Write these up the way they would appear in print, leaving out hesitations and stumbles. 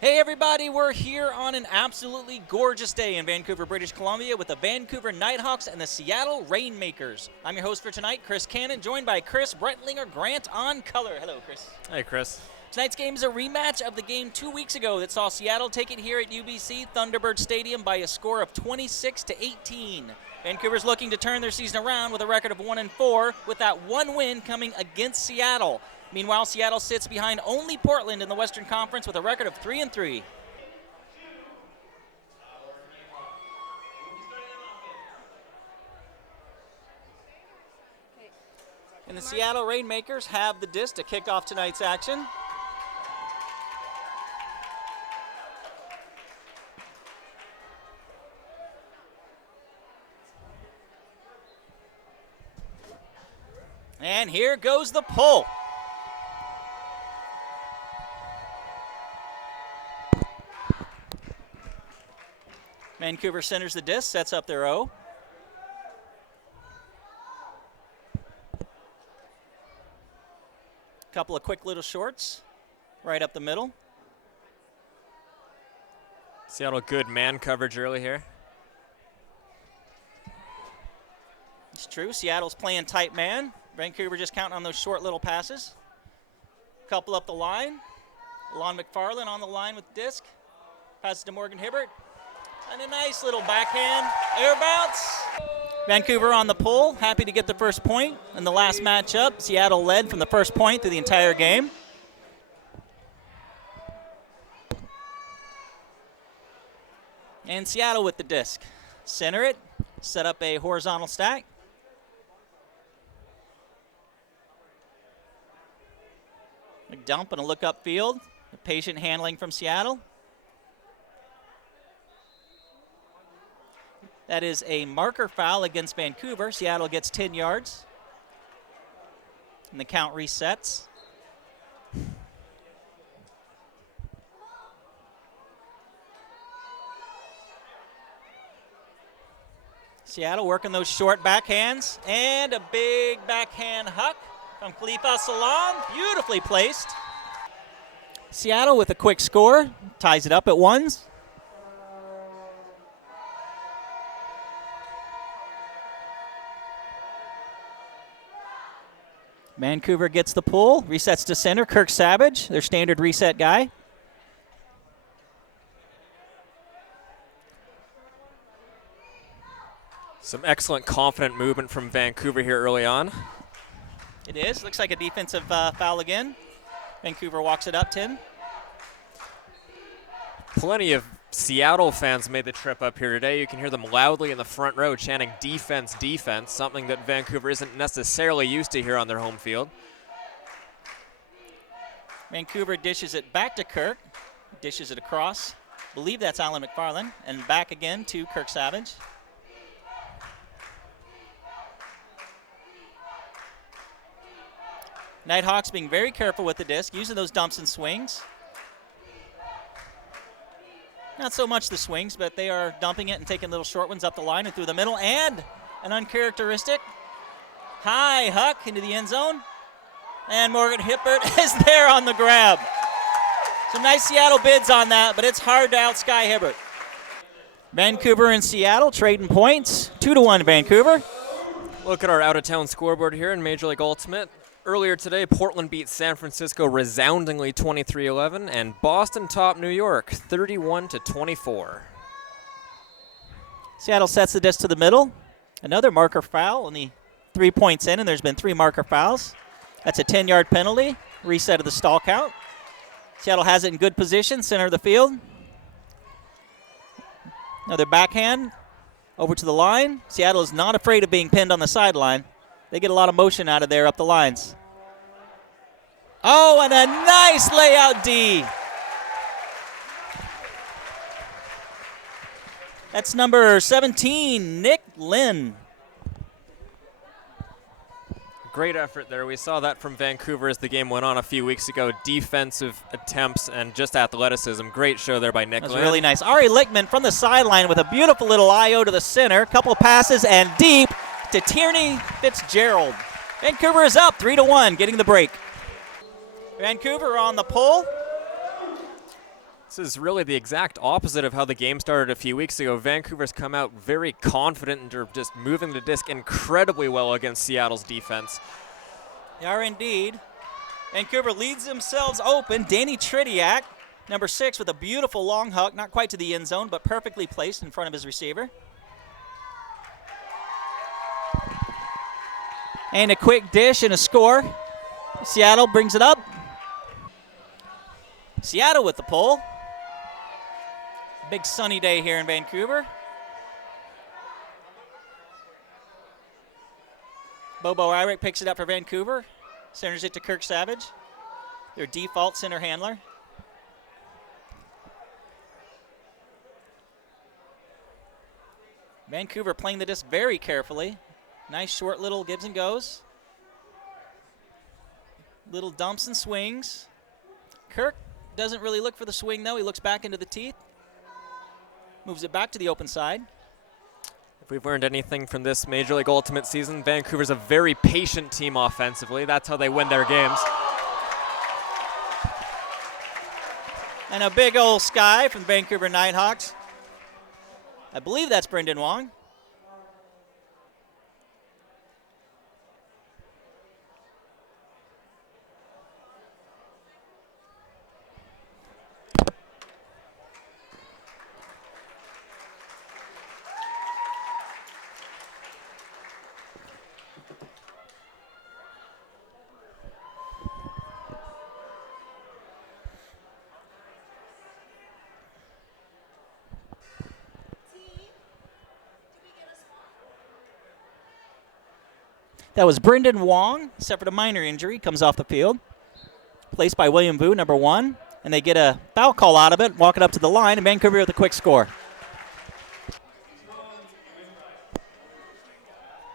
Hey everybody, we're here on an absolutely gorgeous day in Vancouver, British Columbia with the Vancouver Nighthawks and the Seattle Rainmakers. I'm your host for tonight, Chris Cannon, joined by Chris Brentlinger Grant on color. Hello, Chris. Hey, Chris. Tonight's game is a rematch of the game 2 weeks ago that saw Seattle take it here at UBC Thunderbird Stadium by a score of 26-18. Vancouver's looking to turn their season around with a record of 1-4, with that one win coming against Seattle. Meanwhile, Seattle sits behind only Portland in the Western Conference with a record of 3-3. And the Seattle Rainmakers have the disc to kick off tonight's action. And here goes the pull. Vancouver centers the disc, sets up their O. Couple of quick little shorts right up the middle. Seattle, good man coverage early here. It's true. Seattle's playing tight man. Vancouver just counting on those short little passes. Couple up the line. Lon McFarland on the line with the disc. Passes to Morgan Hibbert. And a nice little backhand air bounce. Vancouver on the pull, happy to get the first point in the last matchup. Seattle led from the first point through the entire game. And Seattle with the disc. Center it, set up a horizontal stack. A dump and a look up field. A patient handling from Seattle. That is a marker foul against Vancouver. Seattle gets 10 yards. And the count resets. Seattle working those short backhands. And a big backhand huck from Khalifa Salam. Beautifully placed. Seattle with a quick score. Ties it up at ones. Vancouver gets the pull, resets to center. Kirk Savage, their standard reset guy. Some excellent confident movement from Vancouver here early on. It is. Looks like a defensive foul again. Vancouver walks it up 10. Plenty of Seattle fans made the trip up here today. You can hear them loudly in the front row chanting defense, defense, something that Vancouver isn't necessarily used to here on their home field. Vancouver dishes it back to Kirk, dishes it across. I believe that's Alan McFarland, and back again to Kirk Savage. Nighthawks being very careful with the disc, using those dumps and swings. Not so much the swings, but they are dumping it and taking little short ones up the line and through the middle. And an uncharacteristic high huck into the end zone. And Morgan Hibbert is there on the grab. Some nice Seattle bids on that, but it's hard to outsky Hibbert. Vancouver and Seattle trading points. 2-1 Vancouver. Look at our out-of-town scoreboard here in Major League Ultimate. Earlier today, Portland beat San Francisco resoundingly 23-11, and Boston topped New York 31-24. Seattle sets the disc to the middle. Another marker foul, only 3 points in, and there's been 3 marker fouls. That's a 10-yard penalty, reset of the stall count. Seattle has it in good position, center of the field. Another backhand over to the line. Seattle is not afraid of being pinned on the sideline. They get a lot of motion out of there up the lines. Oh, and a nice layout D. That's number 17, Nick Lynn. Great effort there. We saw that from Vancouver as the game went on a few weeks ago. Defensive attempts and just athleticism. Great show there by Nick Lynn. That was really nice. Ari Lichtman from the sideline with a beautiful little IO to the center. Couple of passes and deep to Tierney Fitzgerald. Vancouver is up 3-1, getting the break. Vancouver on the pull. This is really the exact opposite of how the game started a few weeks ago. Vancouver's come out very confident and are just moving the disc incredibly well against Seattle's defense. They are indeed. Vancouver leads themselves open. Danny Tridiak, number 6, with a beautiful long hook, not quite to the end zone, but perfectly placed in front of his receiver. And a quick dish and a score. Seattle brings it up. Seattle with the pull. Big sunny day here in Vancouver. Bobo Irick picks it up for Vancouver. Centers it to Kirk Savage, their default center handler. Vancouver playing the disc very carefully. Nice short little gives and goes. Little dumps and swings. Kirk doesn't really look for the swing, though. He looks back into the teeth. Moves it back to the open side. If we've learned anything from this Major League Ultimate season, Vancouver's a very patient team offensively. That's how they win their games. And a big old sky from the Vancouver Nighthawks. I believe that's Brendan Wong. That was Brendan Wong, suffered a minor injury, comes off the field. Placed by William Vu, number 1. And they get a foul call out of it, walk it up to the line, and Vancouver with a quick score.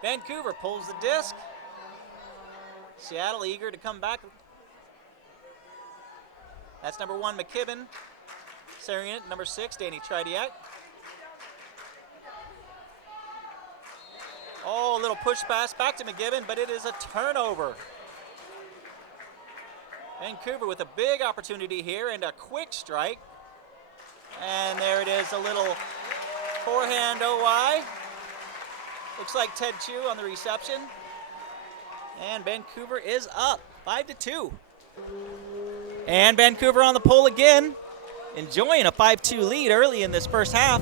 Vancouver pulls the disc. Seattle eager to come back. That's number 1, McKibben. Centering it, number 6, Danny Tridiak. Oh, a little push pass back to McGibbon, but it is a turnover. Vancouver with a big opportunity here and a quick strike. And there it is, a little forehand OI. Looks like Ted Chu on the reception. And Vancouver is up 5-2. And Vancouver on the pole again, enjoying a 5-2 lead early in this first half.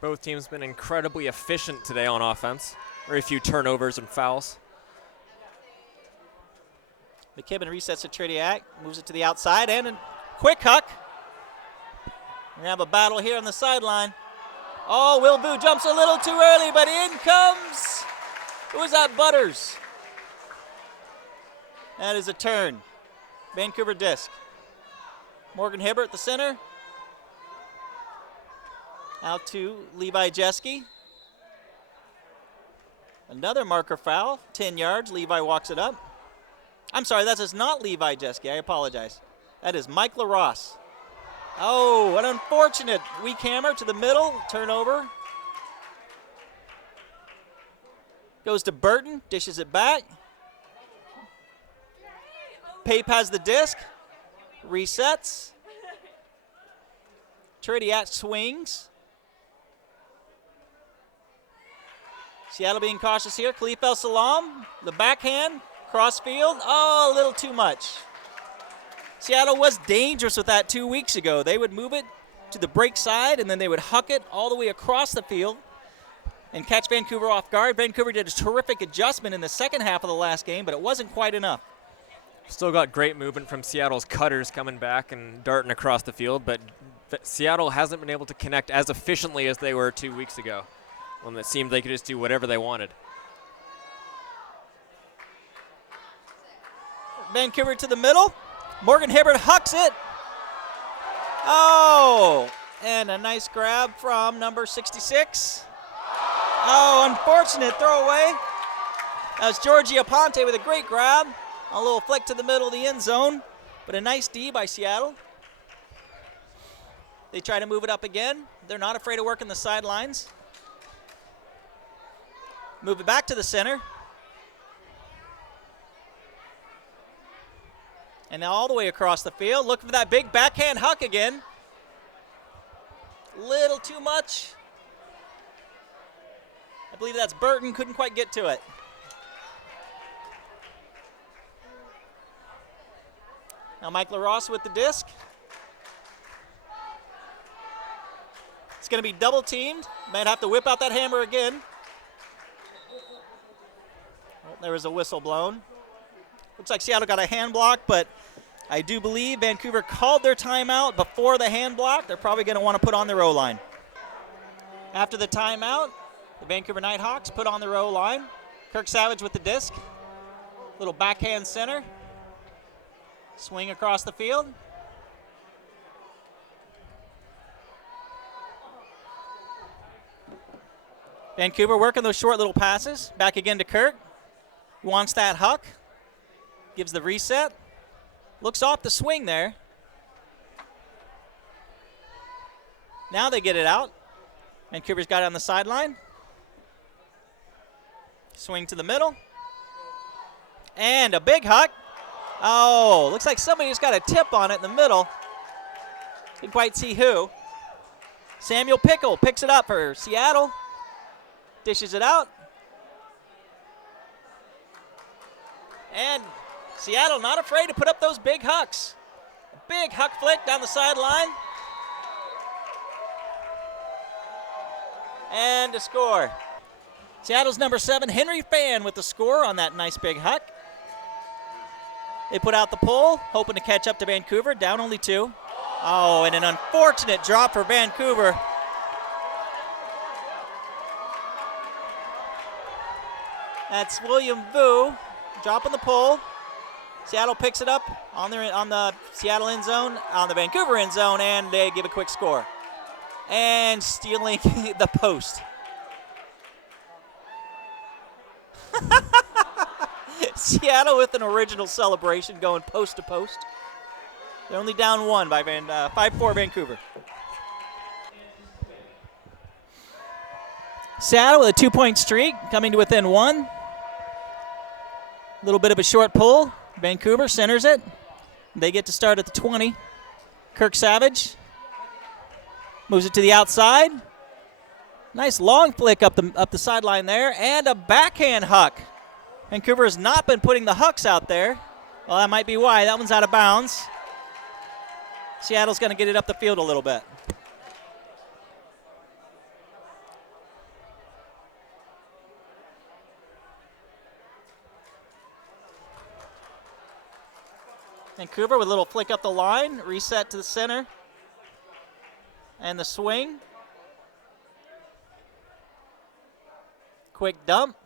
Both teams been incredibly efficient today on offense. Very few turnovers and fouls. McKibben resets to Tridiak, moves it to the outside, and a quick huck. We're going to have a battle here on the sideline. Oh, Will Vu jumps a little too early, but in comes, who is that, Butters? That is a turn. Vancouver disc. Morgan Hibbert, the center. Out to Levi Jeske. Another marker foul, 10 yards. Levi walks it up. I'm sorry, that is not Levi Jeske. I apologize. That is Mike LaRosse. Oh, an unfortunate weak hammer to the middle. Turnover. Goes to Burton, dishes it back. Pape has the disc. Resets. Tridiak swings. Seattle being cautious here. Khalif El Salam, the backhand, crossfield. Oh, a little too much. Seattle was dangerous with that 2 weeks ago. They would move it to the break side, and then they would huck it all the way across the field and catch Vancouver off guard. Vancouver did a terrific adjustment in the second half of the last game, but it wasn't quite enough. Still got great movement from Seattle's cutters coming back and darting across the field, but Seattle hasn't been able to connect as efficiently as they were 2 weeks ago, when it seemed they could just do whatever they wanted. Vancouver to the middle. Morgan Hibbert hucks it. Oh, and a nice grab from number 66. Oh, unfortunate throwaway. That was Georgie Aponte with a great grab. A little flick to the middle of the end zone, but a nice D by Seattle. They try to move it up again. They're not afraid of working the sidelines. Move it back to the center. And now all the way across the field, looking for that big backhand huck again. Little too much. I believe that's Burton, couldn't quite get to it. Now Mike LaRosse with the disc. It's going to be double teamed. Might have to whip out that hammer again. Oh, there was a whistle blown. Looks like Seattle got a hand block, but I do believe Vancouver called their timeout before the hand block. They're probably going to want to put on their O-line. After the timeout, the Vancouver Nighthawks put on their O-line. Kirk Savage with the disc. Little backhand center. Swing across the field. Vancouver working those short little passes. Back again to Kirk. He wants that huck. Gives the reset. Looks off the swing there. Now they get it out. Vancouver's got it on the sideline. Swing to the middle. And a big huck. Oh, looks like somebody just got a tip on it in the middle. Didn't quite see who. Samuel Pickle picks it up for Seattle. Dishes it out. And Seattle not afraid to put up those big hucks. A big huck flick down the sideline. And a score. Seattle's number 7, Henry Fan, with the score on that nice big huck. They put out the pull, hoping to catch up to Vancouver, down only 2. Oh, and an unfortunate drop for Vancouver. That's William Vu dropping the pole. Seattle picks it up on the Seattle end zone, on the Vancouver end zone, and they give a quick score. And stealing the post. Seattle with an original celebration going post to post. They're only down 1 by 5-4 Vancouver. Seattle with a 2-point streak, coming to within 1. A little bit of a short pull. Vancouver centers it. They get to start at the 20. Kirk Savage moves it to the outside. Nice long flick up the sideline there, and a backhand huck. Vancouver has not been putting the hucks out there. Well, that might be why. That one's out of bounds. Seattle's going to get it up the field a little bit. Vancouver with a little flick up the line, reset to the center, and the swing. Quick dump.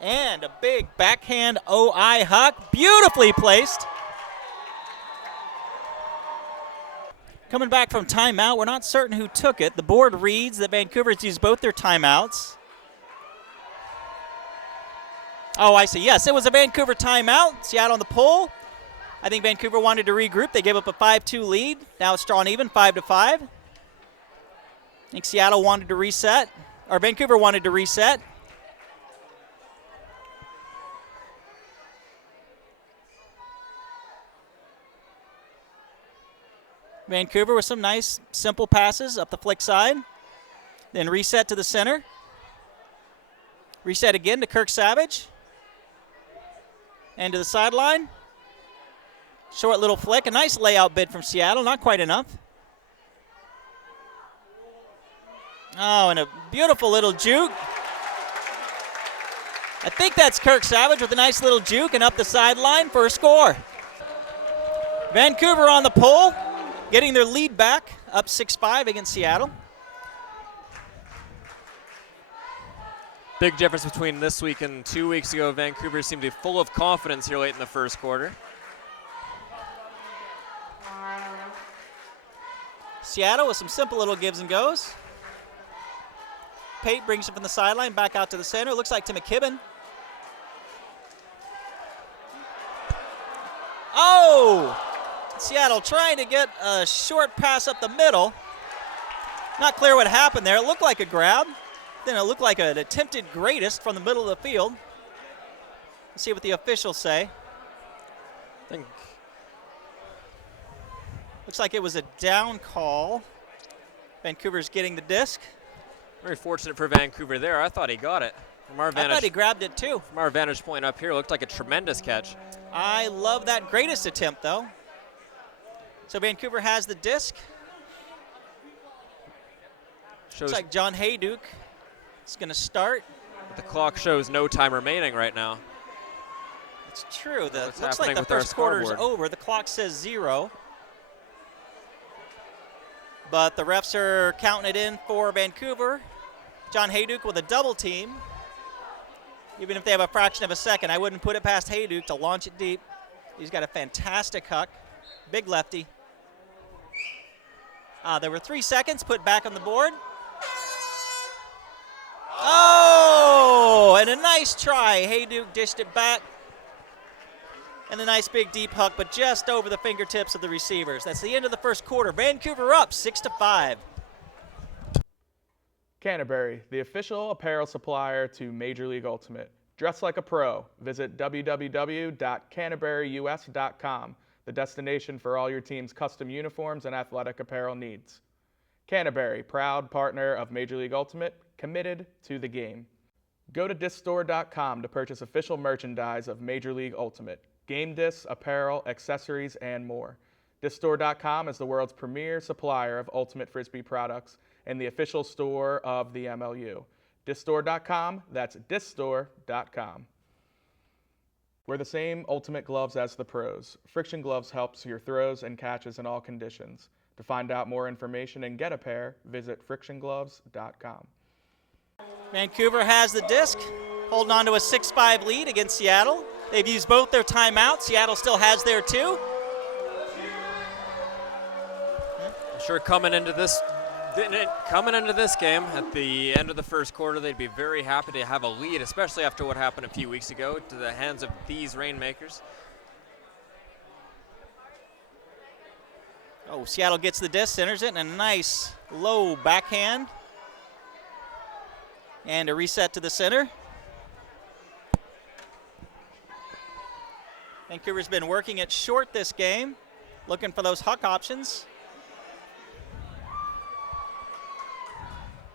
And a big backhand OI huck, beautifully placed. Coming back from timeout, we're not certain who took it. The board reads that Vancouver's used both their timeouts. Oh, I see. Yes, it was a Vancouver timeout. Seattle on the pull. I think Vancouver wanted to regroup. They gave up a 5-2 lead. Now it's drawn even, 5-5. I think Seattle wanted to reset, or Vancouver wanted to reset. Vancouver with some nice, simple passes up the flick side. Then reset to the center. Reset again to Kirk Savage. And to the sideline. Short little flick. A nice layout bid from Seattle. Not quite enough. Oh, and a beautiful little juke. I think that's Kirk Savage with a nice little juke and up the sideline for a score. Vancouver on the pole, getting their lead back, up 6-5 against Seattle. Big difference between this week and 2 weeks ago. Vancouver seemed to be full of confidence here late in the first quarter. Seattle with some simple little gives and goes. Pate brings it from the sideline back out to the center. Looks like to McKibben. Oh! Seattle trying to get a short pass up the middle. Not clear what happened there. It looked like a grab. Then it looked like an attempted greatest from the middle of the field. Let's see what the officials say. think Looks like it was a down call. Vancouver's getting the disc. very fortunate for Vancouver there. I thought he got it. From our I thought he vantage, grabbed it too. from our vantage point up here, it looked like a tremendous catch. I love that greatest attempt though. So Vancouver has the disc. Shows Looks like John Hayduke is going to start. the clock shows no time remaining right now. It's true. It What's looks like happening the with our first quarter's scoreboard? over. The clock says 0. But the refs are counting it in for Vancouver. John Hayduke with a double team. Even if they have a fraction of a second, I wouldn't put it past Hayduke to launch it deep. He's got a fantastic huck. Big lefty. There were 3 seconds put back on the board. Oh, and a nice try. Hayduke dished it back. And a nice big deep huck, but just over the fingertips of the receivers. That's the end of the first quarter. Vancouver up 6-5. Canterbury, the official apparel supplier to Major League Ultimate. Dress like a pro. Visit www.canterburyus.com, the destination for all your team's custom uniforms and athletic apparel needs. Canterbury, proud partner of Major League Ultimate, committed to the game. Go to discstore.com to purchase official merchandise of Major League Ultimate. Game discs, apparel, accessories, and more. Discstore.com is the world's premier supplier of Ultimate Frisbee products and the official store of the MLU. Discstore.com, that's discstore.com. Wear the same Ultimate gloves as the pros. Friction Gloves helps your throws and catches in all conditions. To find out more information and get a pair, visit frictiongloves.com. Vancouver has the disc, holding on to a 6-5 lead against Seattle. They've used both their timeouts. Seattle still has their 2. Sure, coming into this game at the end of the first quarter, they'd be very happy to have a lead, especially after what happened a few weeks ago to the hands of these Rainmakers. Oh, Seattle gets the disc, centers it, and a nice low backhand. And a reset to the center. Vancouver's been working it short this game, looking for those huck options.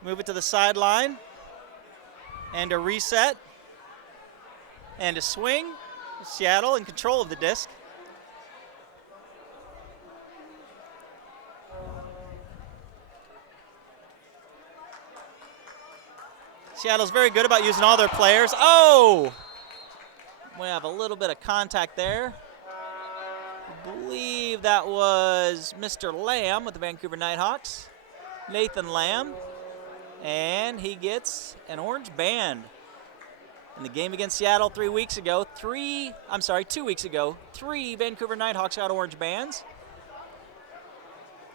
Move it to the sideline. And a reset. And a swing. Seattle in control of the disc. Seattle's very good about using all their players. Oh! We have a little bit of contact there. I believe that was Mr. Lamb with the Vancouver Nighthawks. Nathan Lamb. And he gets an orange band. In the game against Seattle 2 weeks ago, 3 Vancouver Nighthawks got orange bands.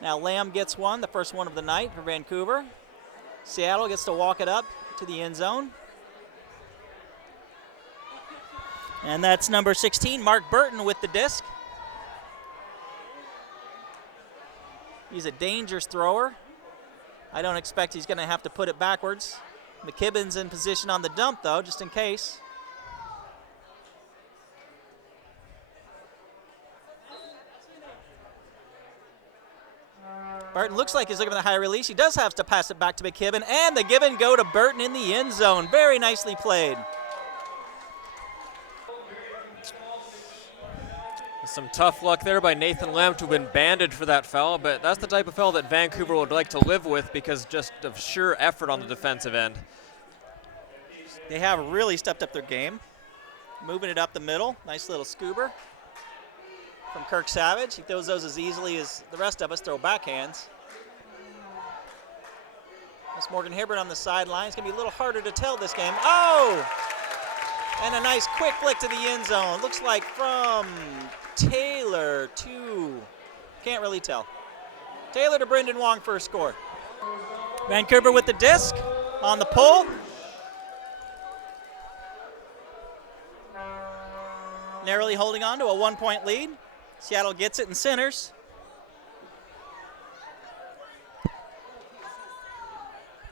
Now Lamb gets one, the first one of the night for Vancouver. Seattle gets to walk it up to the end zone. And that's number 16, Mark Burton with the disc. He's a dangerous thrower. I don't expect he's going to have to put it backwards. McKibben's in position on the dump, though, just in case. Burton looks like he's looking for the high release. He does have to pass it back to McKibben, and the give and go to Burton in the end zone. Very nicely played. Some tough luck there by Nathan Lamb to have been banded for that foul, but that's the type of foul that Vancouver would like to live with because just of sheer effort on the defensive end. They have really stepped up their game. Moving it up the middle. Nice little scoober from Kirk Savage. He throws those as easily as the rest of us throw backhands. That's Morgan Hibbert on the sideline. It's going to be a little harder to tell this game. Oh! And a nice quick flick to the end zone. Looks like from Taylor to, can't really tell. Taylor to Brendan Wong for a score. Vancouver with the disc on the pull. Narrowly holding on to a 1-point lead. Seattle gets it and centers.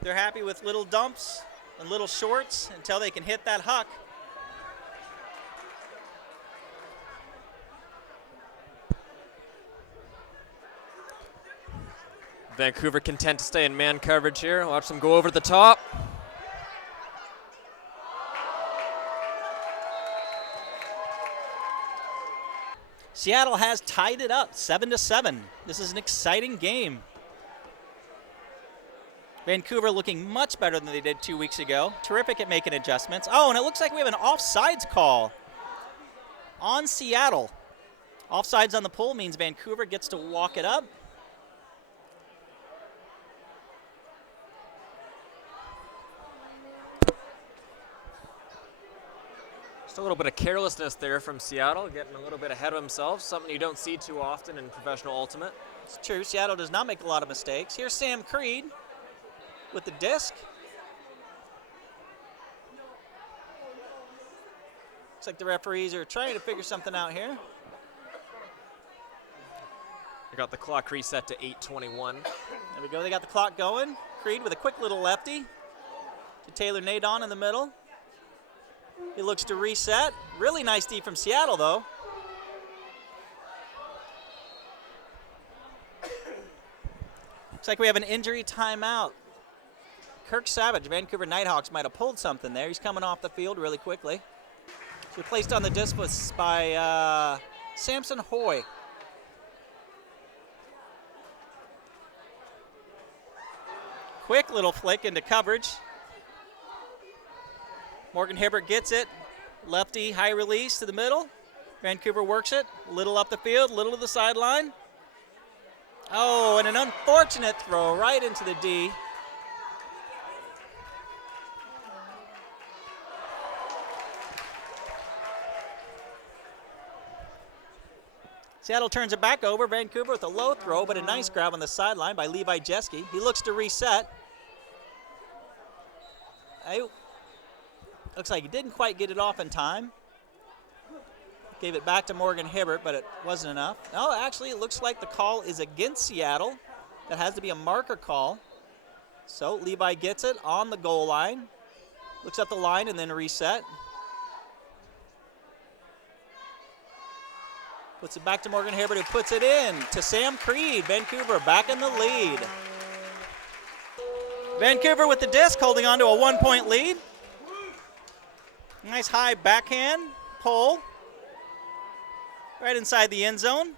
They're happy with little dumps and little shorts until they can hit that huck. Vancouver content to stay in man coverage here. Watch them go over the top. Seattle has tied it up 7-7. This is an exciting game. Vancouver looking much better than they did 2 weeks ago. Terrific at making adjustments. Oh, and it looks like we have an offsides call on Seattle. Offsides on the pull means Vancouver gets to walk it up. Just a little bit of carelessness there from Seattle, getting a little bit ahead of himself, something you don't see too often in professional ultimate. It's true, Seattle does not make a lot of mistakes. Here's Sam Creed with the disc. Looks like the referees are trying to figure something out here. They got the clock reset to 8:21. There we go, they got the clock going. Creed with a quick little lefty to Taylor Nadon in the middle. He looks to reset. Really nice D from Seattle, though. Looks like we have an injury timeout. Kirk Savage, Vancouver Nighthawks, might have pulled something there. He's coming off the field really quickly. He's replaced on the disc by Samson Hoy. Quick little flick into coverage. Morgan Hibbert gets it. Lefty, high release to the middle. Vancouver works it. Little up the field, little to the sideline. Oh, and an unfortunate throw right into the D. Seattle turns it back over. Vancouver with a low throw, but a nice grab on the sideline by Levi Jeske. He looks to reset. Looks like he didn't quite get it off in time. Gave it back to Morgan Hibbert, but it wasn't enough. No, actually, it looks like the call is against Seattle. That has to be a marker call. So Levi gets it on the goal line. Looks up the line and then reset. Puts it back to Morgan Hibbert, who puts it in to Sam Creed. Vancouver back in the lead. Vancouver with the disc, holding on to a 1-point lead. Nice high backhand pull. Right inside the end zone.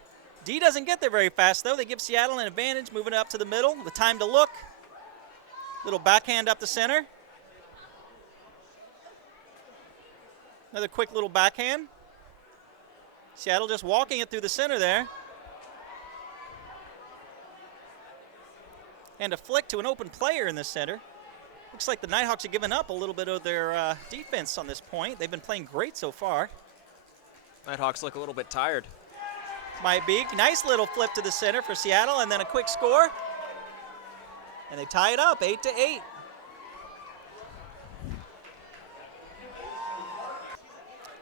D doesn't get there very fast, though. They give Seattle an advantage, moving it up to the middle with time to look. Little backhand up the center. Another quick little backhand. Seattle just walking it through the center there. And a flick to an open player in the center. Looks like the Nighthawks have given up a little bit of their defense on this point. They've been playing great so far. Nighthawks look a little bit tired. Might be. Nice little flip to the center for Seattle, and then a quick score. And they tie it up, 8-8.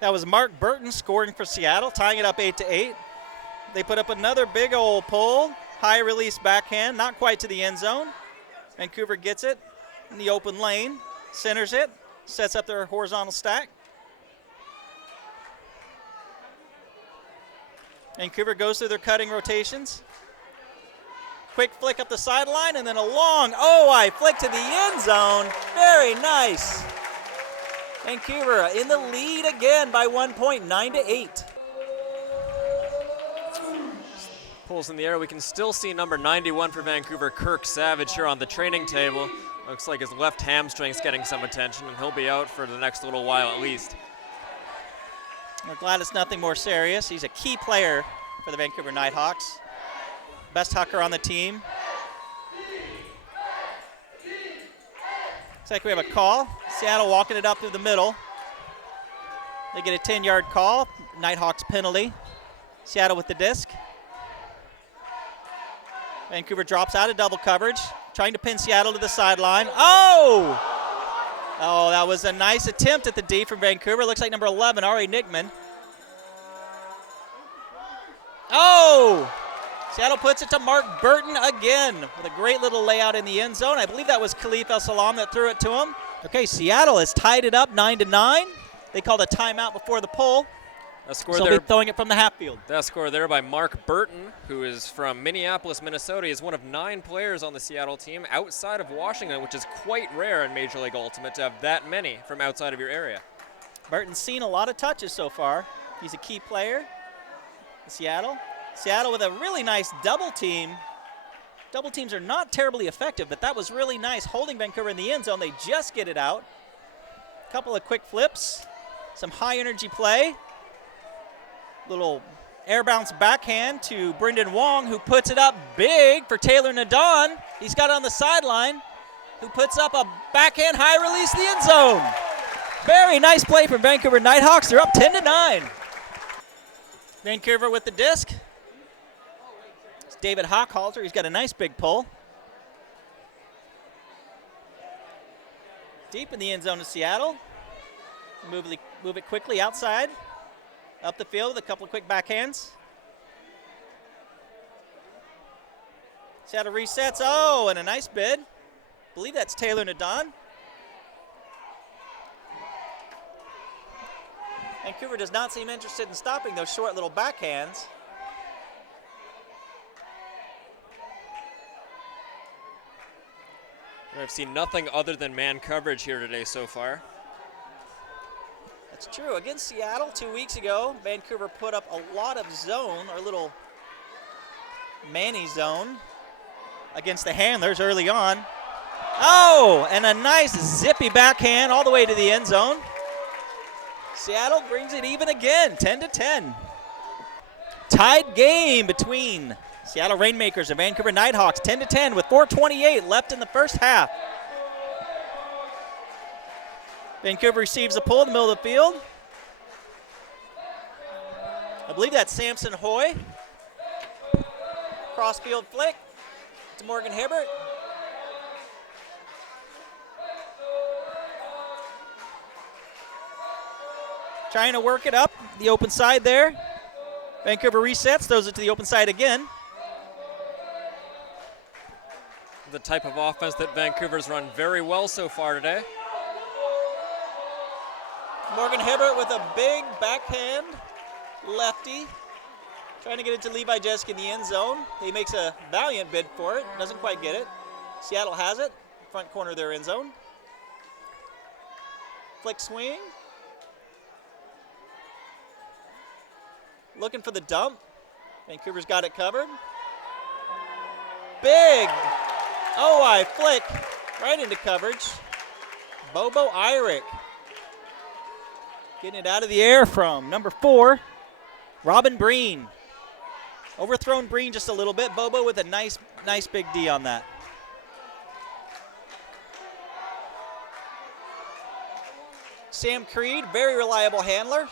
That was Mark Burton scoring for Seattle, tying it up 8-8. They put up another big old pull. High release backhand, not quite to the end zone. Vancouver gets it in the open lane, centers it, sets up their horizontal stack. Vancouver goes through their cutting rotations. Quick flick up the sideline, and then a long OI flick to the end zone. Very nice. Vancouver in the lead again by 1 point, 9-8. Pulls in the air. We can still see number 91 for Vancouver, Kirk Savage, here on the training table. Looks like his left hamstring's getting some attention, and he'll be out for the next little while at least. We're glad it's nothing more serious. He's a key player for the Vancouver Nighthawks. Best hooker on the team. Looks like we have a call. Seattle walking it up through the middle. They get a 10-yard call. Nighthawks penalty. Seattle with the disc. Vancouver drops out of double coverage, trying to pin Seattle to the sideline. Oh! Oh, that was a nice attempt at the D from Vancouver. Looks like number 11, Ari Nickman. Oh! Seattle puts it to Mark Burton again with a great little layout in the end zone. I believe that was Khalif El-Salam that threw it to him. Okay, Seattle has tied it up 9-9. They called a timeout before the pull. A score So there. they'll be throwing it from the half field. That score there by Mark Burton, who is from Minneapolis, Minnesota. He's one of 9 players on the Seattle team outside of Washington, which is quite rare in Major League Ultimate to have that many from outside of your area. Burton's seen a lot of touches so far. He's a key player in Seattle. Seattle with a really nice double team. Double teams are not terribly effective, but that was really nice. Holding Vancouver in the end zone, they just get it out. A couple of quick flips, some high energy play. Little air bounce backhand to Brendan Wong, who puts it up big for Taylor Nadon. He's got it on the sideline, who puts up a backhand high release to the end zone. Very nice play from Vancouver Nighthawks. They're up 10-9. Vancouver with the disc. It's David Hochhalter. He's got a nice big pull. Deep in the end zone of Seattle. Move it quickly outside. Up the field with a couple of quick backhands. Seattle resets. Oh, and a nice bid. I believe that's Taylor Nadon. Vancouver does not seem interested in stopping those short little backhands. I've seen nothing other than man coverage here today so far. That's true. Against Seattle 2 weeks ago, Vancouver put up a lot of zone, or little Manny zone, against the handlers early on. Oh, and a nice zippy backhand all the way to the end zone. Seattle brings it even again, 10-10. Tied game between Seattle Rainmakers and Vancouver Nighthawks, 10-10 with 4:28 left in the first half. Vancouver receives a pull in the middle of the field. I believe that's Samson Hoy. Cross-field flick to Morgan Hibbert. Trying to work it up the open side there. Vancouver resets, throws it to the open side again. The type of offense that Vancouver's run very well so far today. Morgan Hibbert with a big backhand lefty. Trying to get it to Levi Jesk in the end zone. He makes a valiant bid for it. Doesn't quite get it. Seattle has it. Front corner of their end zone. Flick swing. Looking for the dump. Vancouver's got it covered. Big OI flick right into coverage. Bobo Irick getting it out of the air from number 4, Robin Breen. Overthrown Breen just a little bit. Bobo with a nice big D on that. Sam Creed, very reliable handler.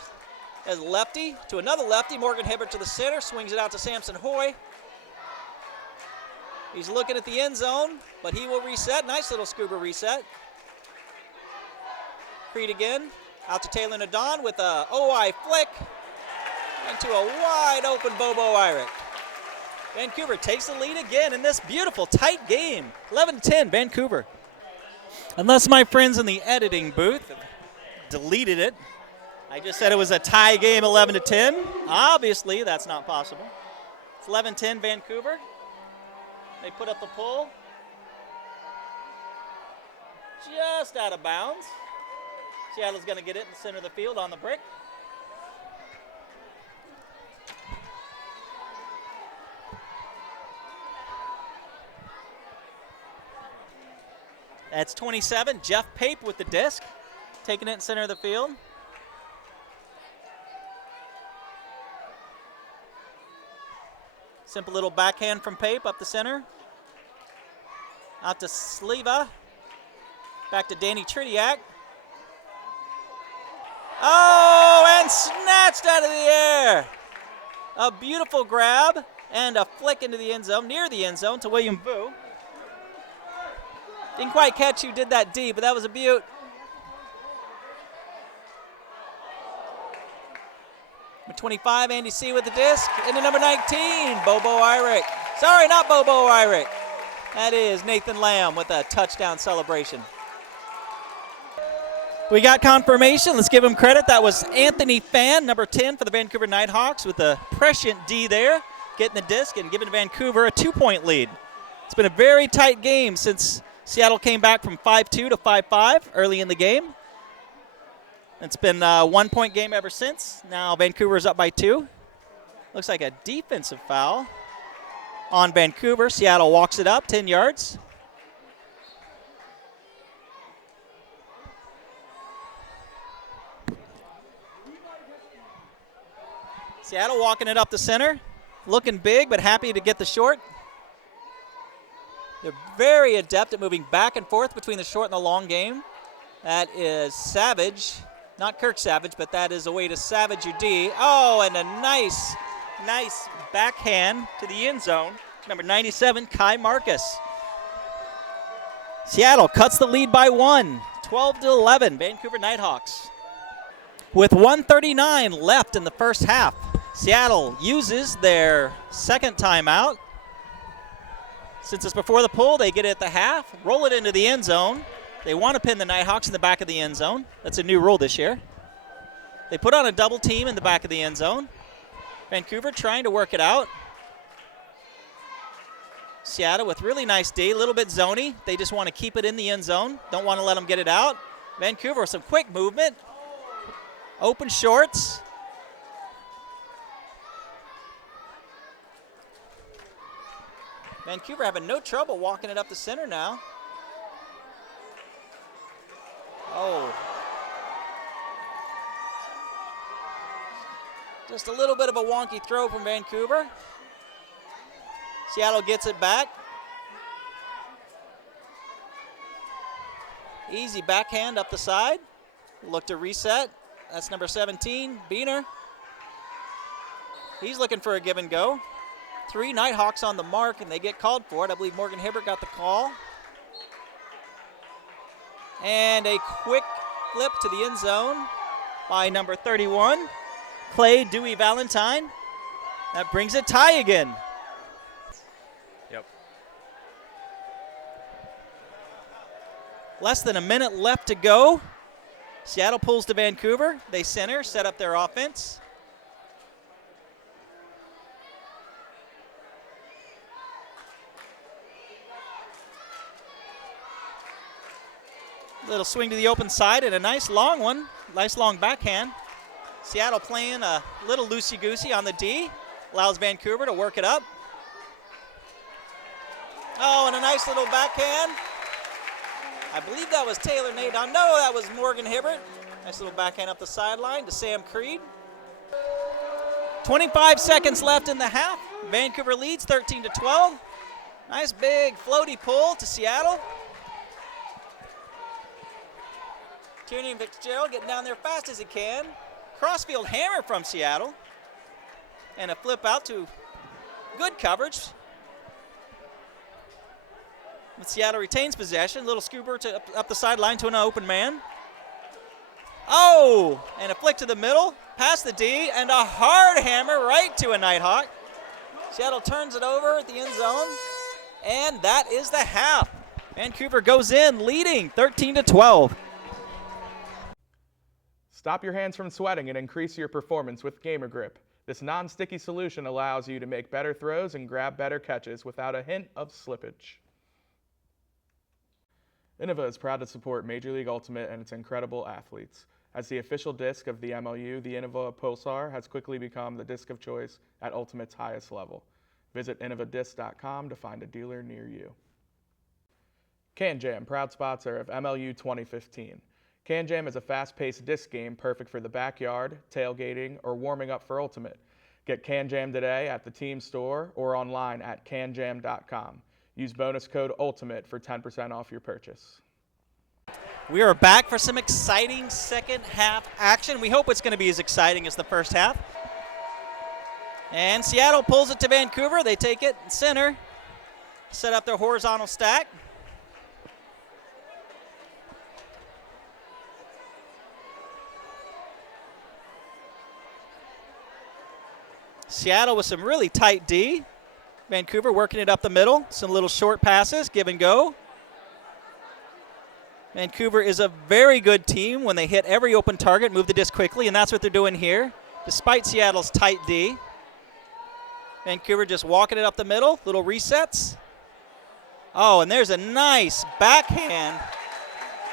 As lefty to another lefty, Morgan Hibbert to the center, swings it out to Samson Hoy. He's looking at the end zone, but he will reset. Nice little scuba reset. Creed again, out to Taylor Nadon with a OI flick into a wide open Bobo Irick. Vancouver takes the lead again in this beautiful tight game. 11-10 Vancouver. Unless my friends in the editing booth have deleted it. I just said it was a tie game, 11-10. Obviously, that's not possible. It's 11-10 Vancouver. They put up the pull. Just out of bounds. Seattle's going to get it in the center of the field on the brick. That's 27. Jeff Pape with the disc, taking it in center of the field. Simple little backhand from Pape up the center. Out to Sleva. Back to Danny Tritiak. Oh, and snatched out of the air. A beautiful grab and a flick into the end zone, near the end zone to William Vu. Didn't quite catch who did that D, but that was a beaut. Number 25, Andy C. with the disc. Into number 19, Bobo Irick. Sorry, not Bobo Irick. That is Nathan Lamb with a touchdown celebration. We got confirmation. Let's give him credit. That was Anthony Fan, number 10 for the Vancouver Nighthawks, with a prescient D there, getting the disc and giving Vancouver a 2-point lead. It's been a very tight game since Seattle came back from 5-2 to 5-5 early in the game. It's been a 1-point game ever since. Now Vancouver's up by 2. Looks like a defensive foul on Vancouver. Seattle walks it up 10 yards. Seattle walking it up the center, looking big but happy to get the short. They're very adept at moving back and forth between the short and the long game. That is Savage, not Kirk Savage, but that is a way to savage your D. Oh, and a nice backhand to the end zone. Number 97, Kai Marcus. Seattle cuts the lead by 1, 12-11, Vancouver Nighthawks. With 1:39 left in the first half, Seattle uses their second timeout. Since it's before the pull, they get it at the half, roll it into the end zone. They want to pin the Nighthawks in the back of the end zone. That's a new rule this year. They put on a double team in the back of the end zone. Vancouver trying to work it out. Seattle with really nice D, a little bit zony. They just want to keep it in the end zone. Don't want to let them get it out. Vancouver with some quick movement. Open shorts. Vancouver having no trouble walking it up the center now. Oh. Just a little bit of a wonky throw from Vancouver. Seattle gets it back. Easy backhand up the side. Look to reset. That's number 17, Beener. He's looking for a give and go. 3 Nighthawks on the mark, and they get called for it. I believe Morgan Hibbert got the call. And a quick flip to the end zone by number 31, Clay Dewey Valentine. That brings it tie again. Yep. Less than a minute left to go. Seattle pulls to Vancouver. They center, set up their offense. Little swing to the open side and a nice long one. Nice long backhand. Seattle playing a little loosey-goosey on the D. Allows Vancouver to work it up. Oh, and a nice little backhand. I believe that was Taylor Nadon. No, that was Morgan Hibbert. Nice little backhand up the sideline to Sam Creed. 25 seconds left in the half. Vancouver leads 13-12. Nice big floaty pull to Seattle. Tierney and Fitzgerald getting down there fast as he can. Crossfield hammer from Seattle. And a flip out to good coverage. But Seattle retains possession. Little scooper to up the sideline to an open man. Oh, and a flick to the middle. Past the D, and a hard hammer right to a Nighthawk. Seattle turns it over at the end zone. And that is the half. Vancouver goes in leading 13-12. Stop your hands from sweating and increase your performance with Gamer Grip. This non-sticky solution allows you to make better throws and grab better catches without a hint of slippage. Innova is proud to support Major League Ultimate and its incredible athletes. As the official disc of the MLU, the Innova Pulsar has quickly become the disc of choice at Ultimate's highest level. Visit innovadisc.com to find a dealer near you. Can Jam, proud sponsor of MLU 2015. Can Jam is a fast-paced disc game perfect for the backyard, tailgating, or warming up for Ultimate. Get Can Jam today at the team store or online at canjam.com. Use bonus code ULTIMATE for 10% off your purchase. We are back for some exciting second half action. We hope it's going to be as exciting as the first half. And Seattle pulls it to Vancouver. They take it center, set up their horizontal stack. Seattle with some really tight D. Vancouver working it up the middle. Some little short passes, give and go. Vancouver is a very good team when they hit every open target, move the disc quickly, and that's what they're doing here, despite Seattle's tight D. Vancouver just walking it up the middle, little resets. Oh, and there's a nice backhand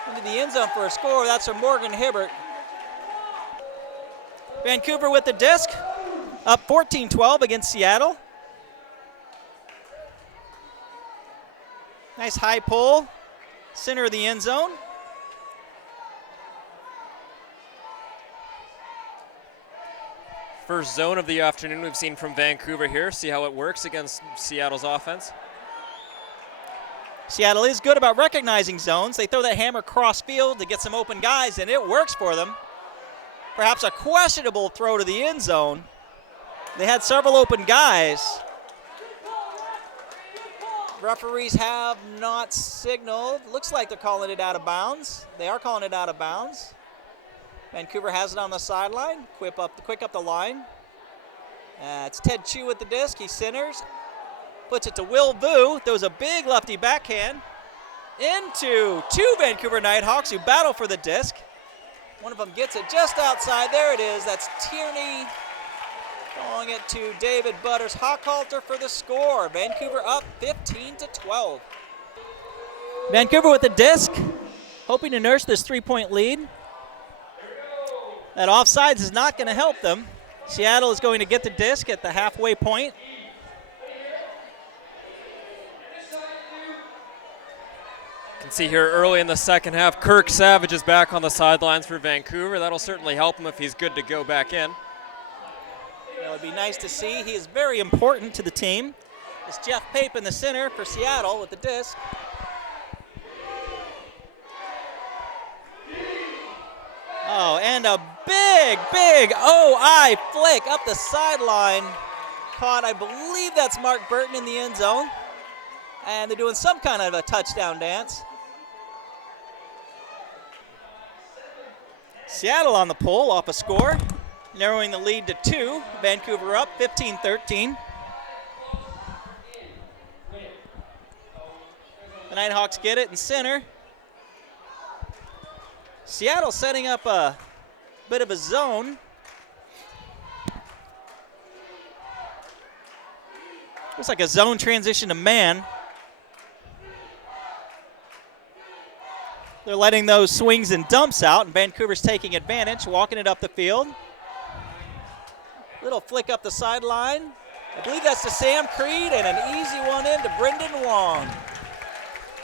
into the end zone for a score. That's from Morgan Hibbert. Vancouver with the disc, up 14-12 against Seattle. Nice high pull, center of the end zone. First zone of the afternoon we've seen from Vancouver here. See how it works against Seattle's offense. Seattle is good about recognizing zones. They throw that hammer cross field to get some open guys, and it works for them. Perhaps a questionable throw to the end zone. They had several open guys. Referees have not signaled. Looks like they're calling it out of bounds. They are calling it out of bounds. Vancouver has it on the sideline. Quick up the line. It's Ted Chu with the disc. He centers. Puts it to Will Vu. Throws a big lefty backhand into two Vancouver Nighthawks who battle for the disc. One of them gets it just outside. There it is. That's Tierney throwing it to David Butters. Hochhalter for the score. Vancouver up 15-12. Vancouver with the disc, hoping to nurse this 3-point lead. That offsides is not going to help them. Seattle is going to get the disc at the halfway point. You can see here early in the second half, Kirk Savage is back on the sidelines for Vancouver. That'll certainly help him if he's good to go back in. It would be nice to see. He is very important to the team. It's Jeff Pape in the center for Seattle with the disc. Oh, and a big OI flick up the sideline. Caught, I believe that's Mark Burton in the end zone. And they're doing some kind of a touchdown dance. Seattle on the pull off a score, narrowing the lead to 2. Vancouver up 15-13. The Nighthawks get it in center. Seattle setting up a bit of a zone. Looks like a zone transition to man. They're letting those swings and dumps out, and Vancouver's taking advantage, walking it up the field. Little flick up the sideline. I believe that's to Sam Creed, and an easy one in to Brendan Wong.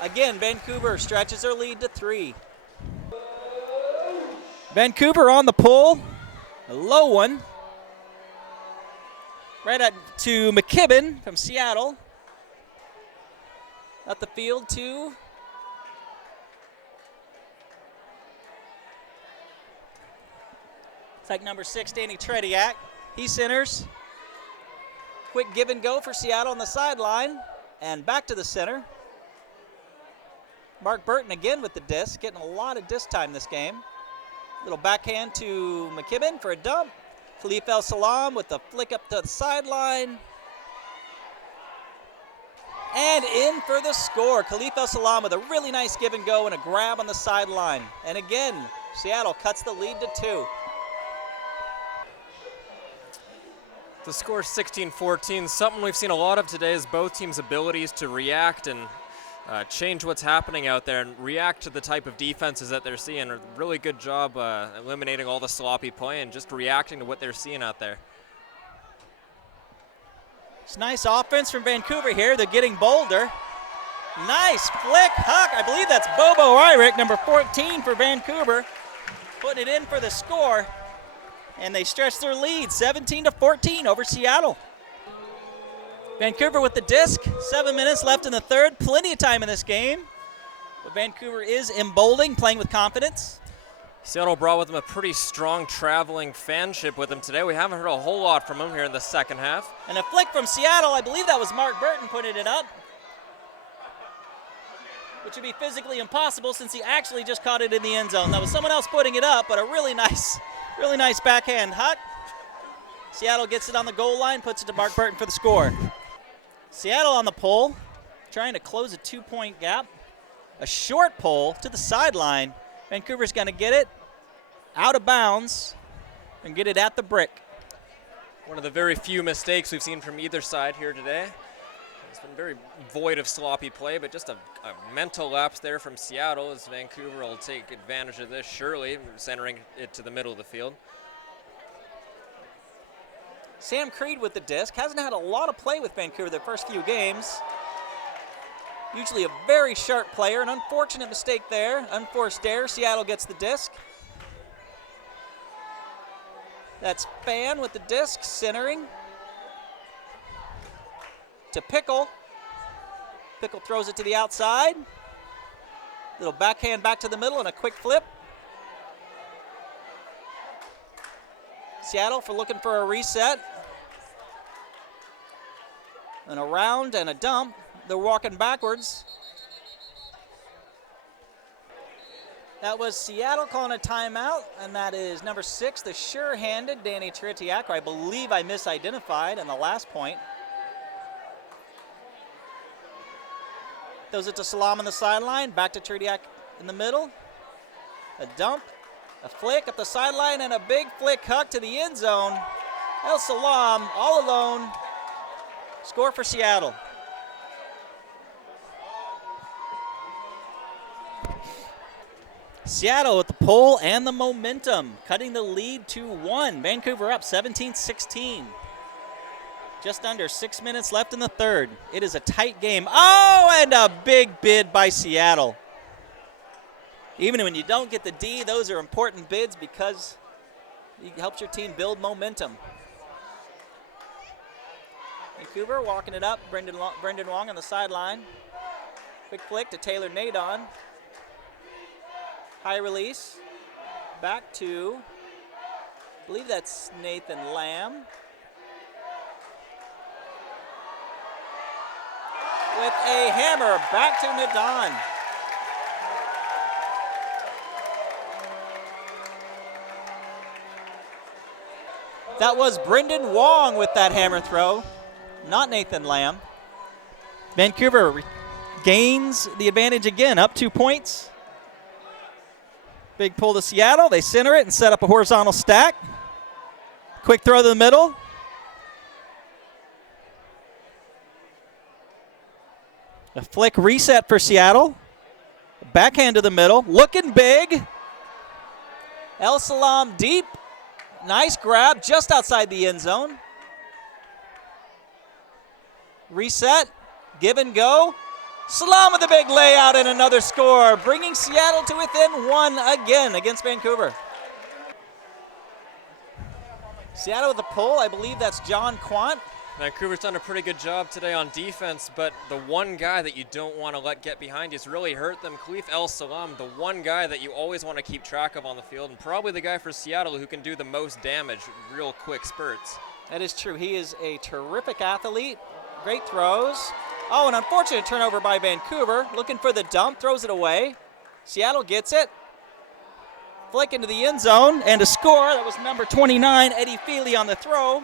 Again, Vancouver stretches their lead to 3. Vancouver on the pull, a low one. Right to McKibben from Seattle. Up the field to it's like number 6, Danny Trediak. He centers. Quick give and go for Seattle on the sideline. And back to the center. Mark Burton again with the disc, getting a lot of disc time this game. Little backhand to McKibben for a dump. Khalif El-Salam with the flick up to the sideline. And in for the score. Khalif El-Salam with a really nice give and go and a grab on the sideline. And again, Seattle cuts the lead to 2. The score is 16-14. Something we've seen a lot of today is both teams' abilities to react and change what's happening out there and react to the type of defenses that they're seeing. A really good job eliminating all the sloppy play and just reacting to what they're seeing out there. It's nice offense from Vancouver here. They're getting bolder. Nice flick, Huck. I believe that's Bobo Irick, number 14 for Vancouver, putting it in for the score. And they stretch their lead, 17-14 over Seattle. Vancouver with the disc, 7 minutes left in the third. Plenty of time in this game. But Vancouver is emboldening, playing with confidence. Seattle brought with them a pretty strong traveling fanship with them today. We haven't heard a whole lot from them here in the second half. And a flick from Seattle, I believe that was Mark Burton putting it up, which would be physically impossible since he actually just caught it in the end zone. That was someone else putting it up, but a really nice backhand hut. Seattle gets it on the goal line, puts it to Mark Burton for the score. Seattle on the pull, trying to close a 2-point gap. A short pole to the sideline. Vancouver's going to get it out of bounds and get it at the brick. One of the very few mistakes we've seen from either side here today. It's been very void of sloppy play, but just a mental lapse there from Seattle as Vancouver will take advantage of this, surely, centering it to the middle of the field. Sam Creed with the disc. Hasn't had a lot of play with Vancouver the first few games. Usually a very sharp player. An unfortunate mistake there. Unforced error. Seattle gets the disc. That's Fan with the disc, centering. To Pickle. Pickle throws it to the outside. Little backhand back to the middle and a quick flip. Seattle looking for a reset. And a round and a dump. They're walking backwards. That was Seattle calling a timeout, and that is number 6, the sure-handed Danny Tretiak. I believe I misidentified on the last point. Throws it to Salam on the sideline, back to Tretiak in the middle. A dump, a flick up the sideline, and a big flick huck to the end zone. El Salam all alone. Score for Seattle. Seattle with the pole and the momentum, cutting the lead to 1. Vancouver up 17-16. Just under 6 minutes left in the third. It is a tight game. Oh, and a big bid by Seattle. Even when you don't get the D, those are important bids because it helps your team build momentum. Vancouver walking it up. Brendan Wong on the sideline. Quick flick to Taylor Nadon. High release. Back to, I believe that's Nathan Lamb. With a hammer back to Nadon. That was Brendan Wong with that hammer throw, not Nathan Lamb. Vancouver gains the advantage again, up 2 points. Big pull to Seattle. They center it and set up a horizontal stack. Quick throw to the middle. A flick reset for Seattle. Backhand to the middle. Looking big. El Salam deep. Nice grab just outside the end zone. Reset. Give and go. Salam with a big layout and another score, bringing Seattle to within 1 again against Vancouver. Seattle with the pull. I believe that's John Quant. Vancouver's done a pretty good job today on defense, but the one guy that you don't want to let get behind you's really hurt them. Khalif El Salam, the one guy that you always want to keep track of on the field, and probably the guy for Seattle who can do the most damage, real quick spurts. That is true. He is a terrific athlete. Great throws. Oh, an unfortunate turnover by Vancouver. Looking for the dump, throws it away. Seattle gets it. Flick into the end zone, and a score. That was number 29, Eddie Feely on the throw.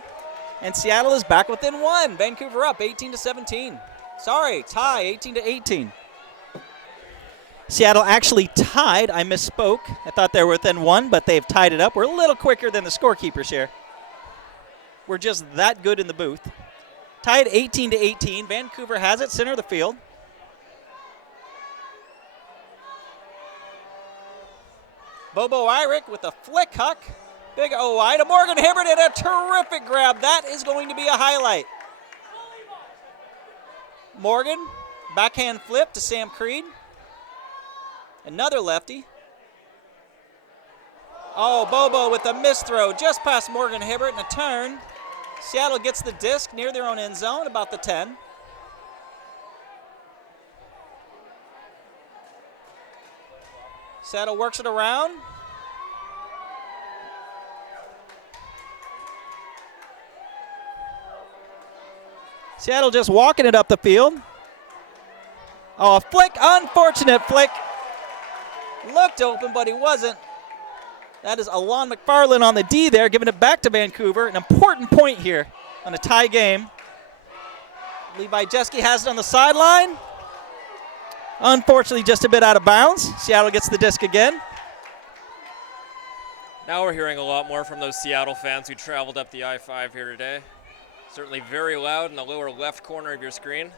And Seattle is back within 1. Vancouver up 18-17. Sorry, tie 18-18. Seattle actually tied. I misspoke. I thought they were within 1, but they've tied it up. We're a little quicker than the scorekeepers here. We're just that good in the booth. Tied 18-18. Vancouver has it, center of the field. Bobo Irick with a flick huck. Big OI to Morgan Hibbert and a terrific grab. That is going to be a highlight. Morgan, backhand flip to Sam Creed. Another lefty. Oh, Bobo with a missed throw just past Morgan Hibbert and a turn. Seattle gets the disc near their own end zone, about the 10. Seattle works it around. Seattle just walking it up the field. Oh, a flick, unfortunate flick. Looked open, but he wasn't. That is Alon McFarland on the D there, giving it back to Vancouver. An important point here on a tie game. Levi Jeske has it on the sideline. Unfortunately, just a bit out of bounds. Seattle gets the disc again. Now we're hearing a lot more from those Seattle fans who traveled up the I-5 here today. Certainly very loud in the lower left corner of your screen.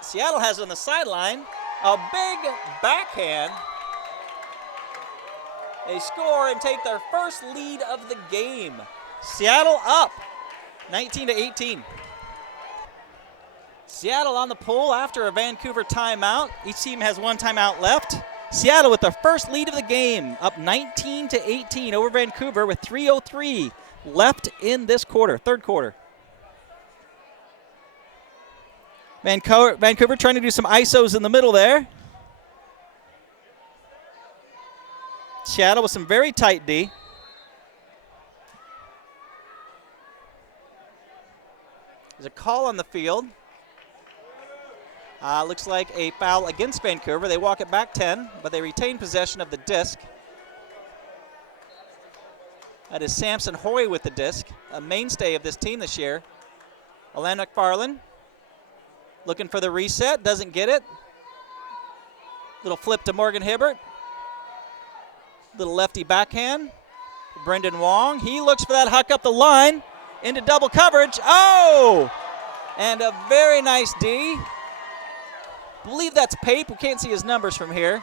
Seattle has it on the sideline. A big backhand. They score and take their first lead of the game. Seattle up 19-18. Seattle on the pole after a Vancouver timeout. Each team has one timeout left. Seattle with their first lead of the game, up 19-18 over Vancouver with 3:03 left in this quarter, third quarter. Vancouver trying to do some ISOs in the middle there. Seattle with some very tight D. There's a call on the field. Looks like a foul against Vancouver. They walk it back 10, but they retain possession of the disc. That is Samson Hoy with the disc, a mainstay of this team this year. Alan McFarland looking for the reset, doesn't get it. Little flip to Morgan Hibbert. Little lefty backhand. Brendan Wong, he looks for that huck up the line into double coverage. Oh! And a very nice D. I believe that's Pape. We can't see his numbers from here.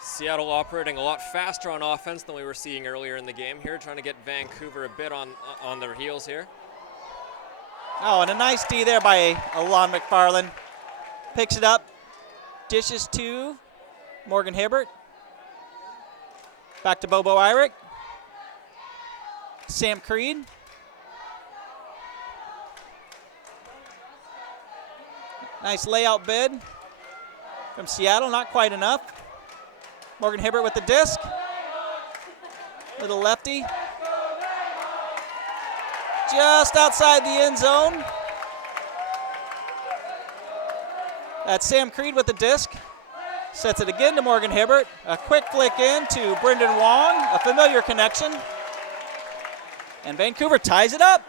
Seattle operating a lot faster on offense than we were seeing earlier in the game here, trying to get Vancouver a bit on their heels here. Oh, and a nice D there by Alon McFarland. Picks it up, dishes to Morgan Hibbert. Back to Bobo Irick. Sam Creed. Nice layout bid from Seattle, not quite enough. Morgan Hibbert with the disc. Little lefty. Just outside the end zone. That's Sam Creed with the disc. Sets it again to Morgan Hibbert. A quick flick in to Brendan Wong, a familiar connection. And Vancouver ties it up.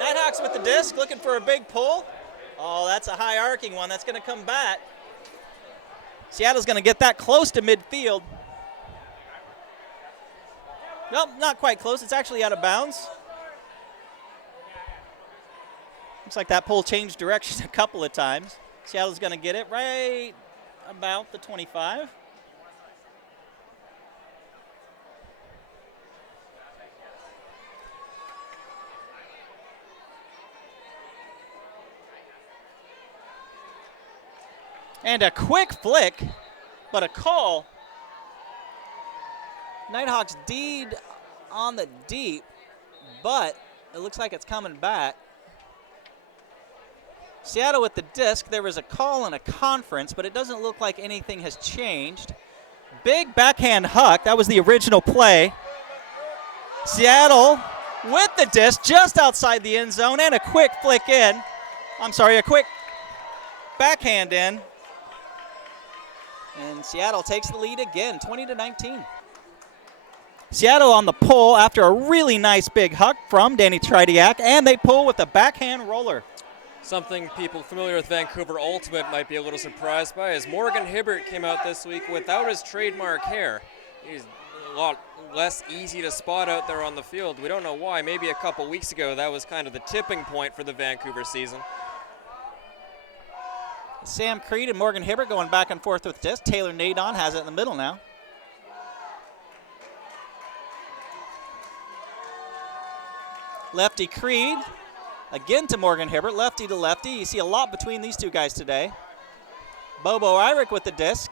Nighthawks with the disc, looking for a big pull. Oh, that's a high arcing one. That's going to come back. Seattle's going to get that close to midfield. Nope, not quite close. It's actually out of bounds. Looks like that pull changed direction a couple of times. Seattle's going to get it right about the 25. And a quick flick, but a call. Nighthawks deed on the deep, but it looks like it's coming back. Seattle with the disc. There was a call in a conference, but it doesn't look like anything has changed. Big backhand huck. That was the original play. Seattle with the disc just outside the end zone, and a quick flick in. A quick backhand in. And Seattle takes the lead again, 20-19. Seattle on the pull after a really nice big huck from Danny Tridiak, and they pull with a backhand roller. Something people familiar with Vancouver Ultimate might be a little surprised by is Morgan Hibbert came out this week without his trademark hair. He's a lot less easy to spot out there on the field. We don't know why. Maybe a couple weeks ago that was kind of the tipping point for the Vancouver season. Sam Creed and Morgan Hibbert going back and forth with this. Taylor Nadon has it in the middle now. Lefty Creed, again to Morgan Hibbert, lefty to lefty. You see a lot between these two guys today. Bobo Irick with the disc.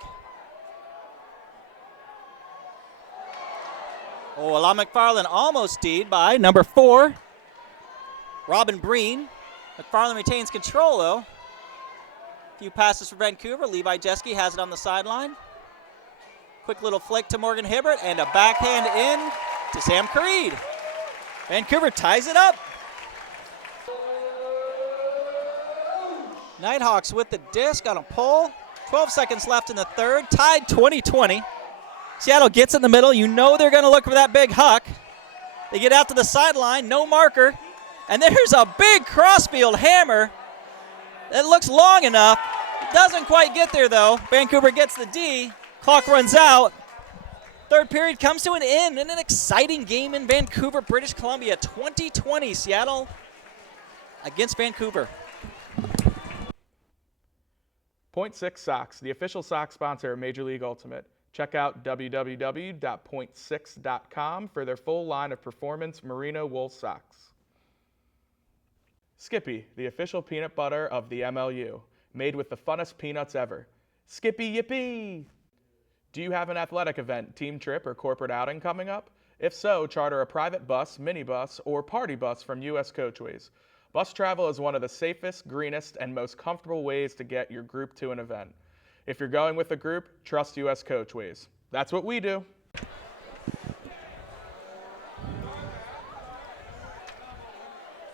Oh, Alon McFarland almost D'd by number 4, Robin Breen. McFarland retains control though. Few passes for Vancouver. Levi Jeske has it on the sideline. Quick little flick to Morgan Hibbert and a backhand in to Sam Creed. Vancouver ties it up. Nighthawks with the disc on a pull. 12 seconds left in the third. Tied 20-20. Seattle gets in the middle. You know they're going to look for that big huck. They get out to the sideline, no marker. And there's a big crossfield hammer that looks long enough. Doesn't quite get there, though. Vancouver gets the D. Clock runs out. Third period comes to an end in an exciting game in Vancouver, British Columbia. 2020, Seattle against Vancouver. Point6 Socks, the official sock sponsor of Major League Ultimate. Check out www.point6.com for their full line of performance merino wool socks. Skippy, the official peanut butter of the MLU, made with the funnest peanuts ever. Skippy Yippee! Do you have an athletic event, team trip, or corporate outing coming up? If so, charter a private bus, minibus, or party bus from U.S. Coachways. Bus travel is one of the safest, greenest, and most comfortable ways to get your group to an event. If you're going with a group, trust U.S. Coachways. That's what we do.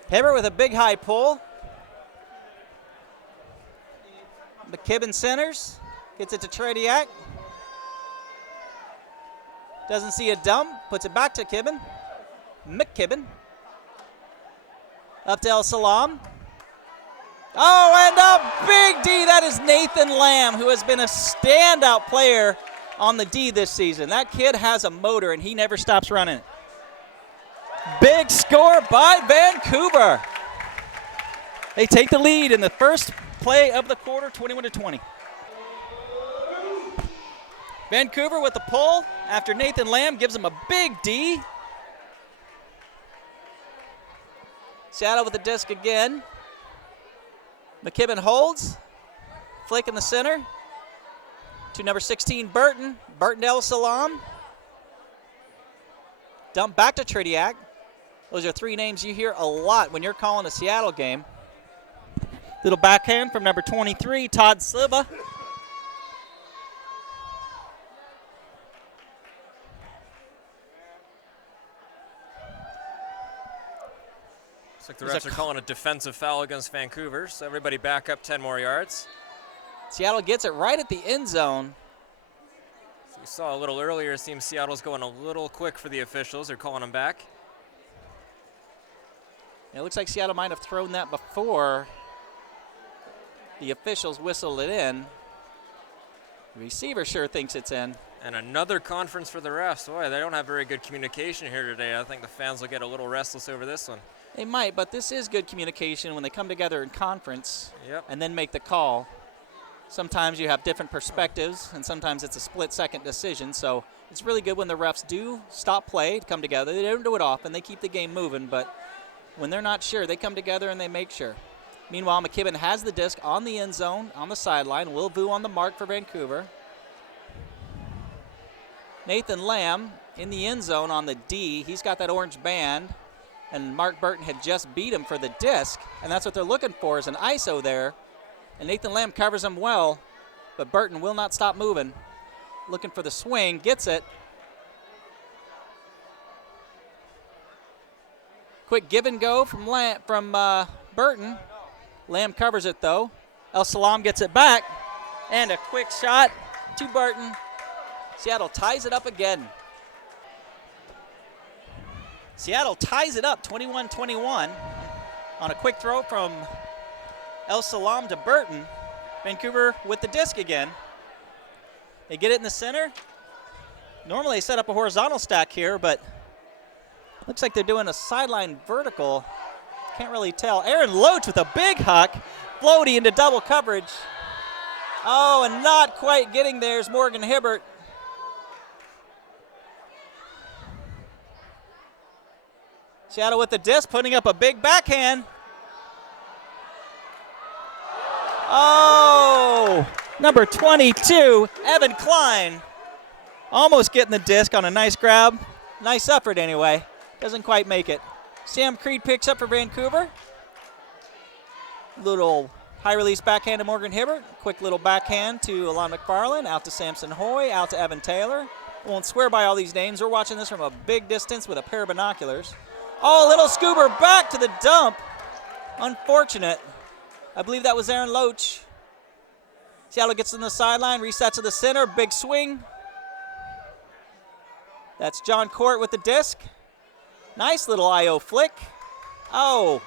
Hibbert with a big high pull. McKibben centers. Gets it to Tradiak. Doesn't see a dump. Puts it back to Kibben. McKibben. Up to El Salam. Oh, and a big D. That is Nathan Lamb, who has been a standout player on the D this season. That kid has a motor, and he never stops running it. Big score by Vancouver. They take the lead in the first play of the quarter, 21-20. Vancouver with the pull after Nathan Lamb gives him a big D. Seattle with the disc again. McKibben holds. Flick in the center. To number 16, Burton. Burton to El Salam. Dump back to Tradiak. Those are three names you hear a lot when you're calling a Seattle game. Little backhand from number 23, Todd Silva. Looks like the refs are calling a defensive foul against Vancouver, so everybody back up 10 more yards. Seattle gets it right at the end zone. So we saw a little earlier, it seems Seattle's going a little quick for the officials. They're calling them back. It looks like Seattle might have thrown that before the officials whistled it in. The receiver sure thinks it's in. And another conference for the refs. Boy, they don't have very good communication here today. I think the fans will get a little restless over this one. They might, but this is good communication when they come together in conference and then make the call. Sometimes you have different perspectives, and sometimes it's a split-second decision. So it's really good when the refs do stop play, come together. They don't do it often. They keep the game moving, but when they're not sure, they come together and they make sure. Meanwhile, McKibben has the disc on the end zone, on the sideline. Will Vu on the mark for Vancouver. Nathan Lamb in the end zone on the D. He's got that orange band, and Mark Burton had just beat him for the disc, and that's what they're looking for is an ISO there. And Nathan Lamb covers him well, but Burton will not stop moving. Looking for the swing, gets it. Quick give and go from Burton. Lamb covers it though. El Salam gets it back, and a quick shot to Burton. Seattle ties it up again. Seattle ties it up 21-21 on a quick throw from El Salam to Burton. Vancouver with the disc again. They get it in the center. Normally they set up a horizontal stack here, but looks like they're doing a sideline vertical. Can't really tell. Aaron Loach with a big huck. Floaty into double coverage. Oh, and not quite getting there is Morgan Hibbert. Seattle with the disc, putting up a big backhand. Oh, number 22, Evan Klein. Almost getting the disc on a nice grab. Nice effort anyway. Doesn't quite make it. Sam Creed picks up for Vancouver. Little high release backhand to Morgan Hibbert. Quick little backhand to Alon McFarland. Out to Samson Hoy. Out to Evan Taylor. Won't swear by all these names. We're watching this from a big distance with a pair of binoculars. Oh, a little scoober back to the dump. Unfortunate. I believe that was Aaron Loach. Seattle gets on the sideline, resets to the center, big swing. That's John Court with the disc. Nice little IO flick. Oh.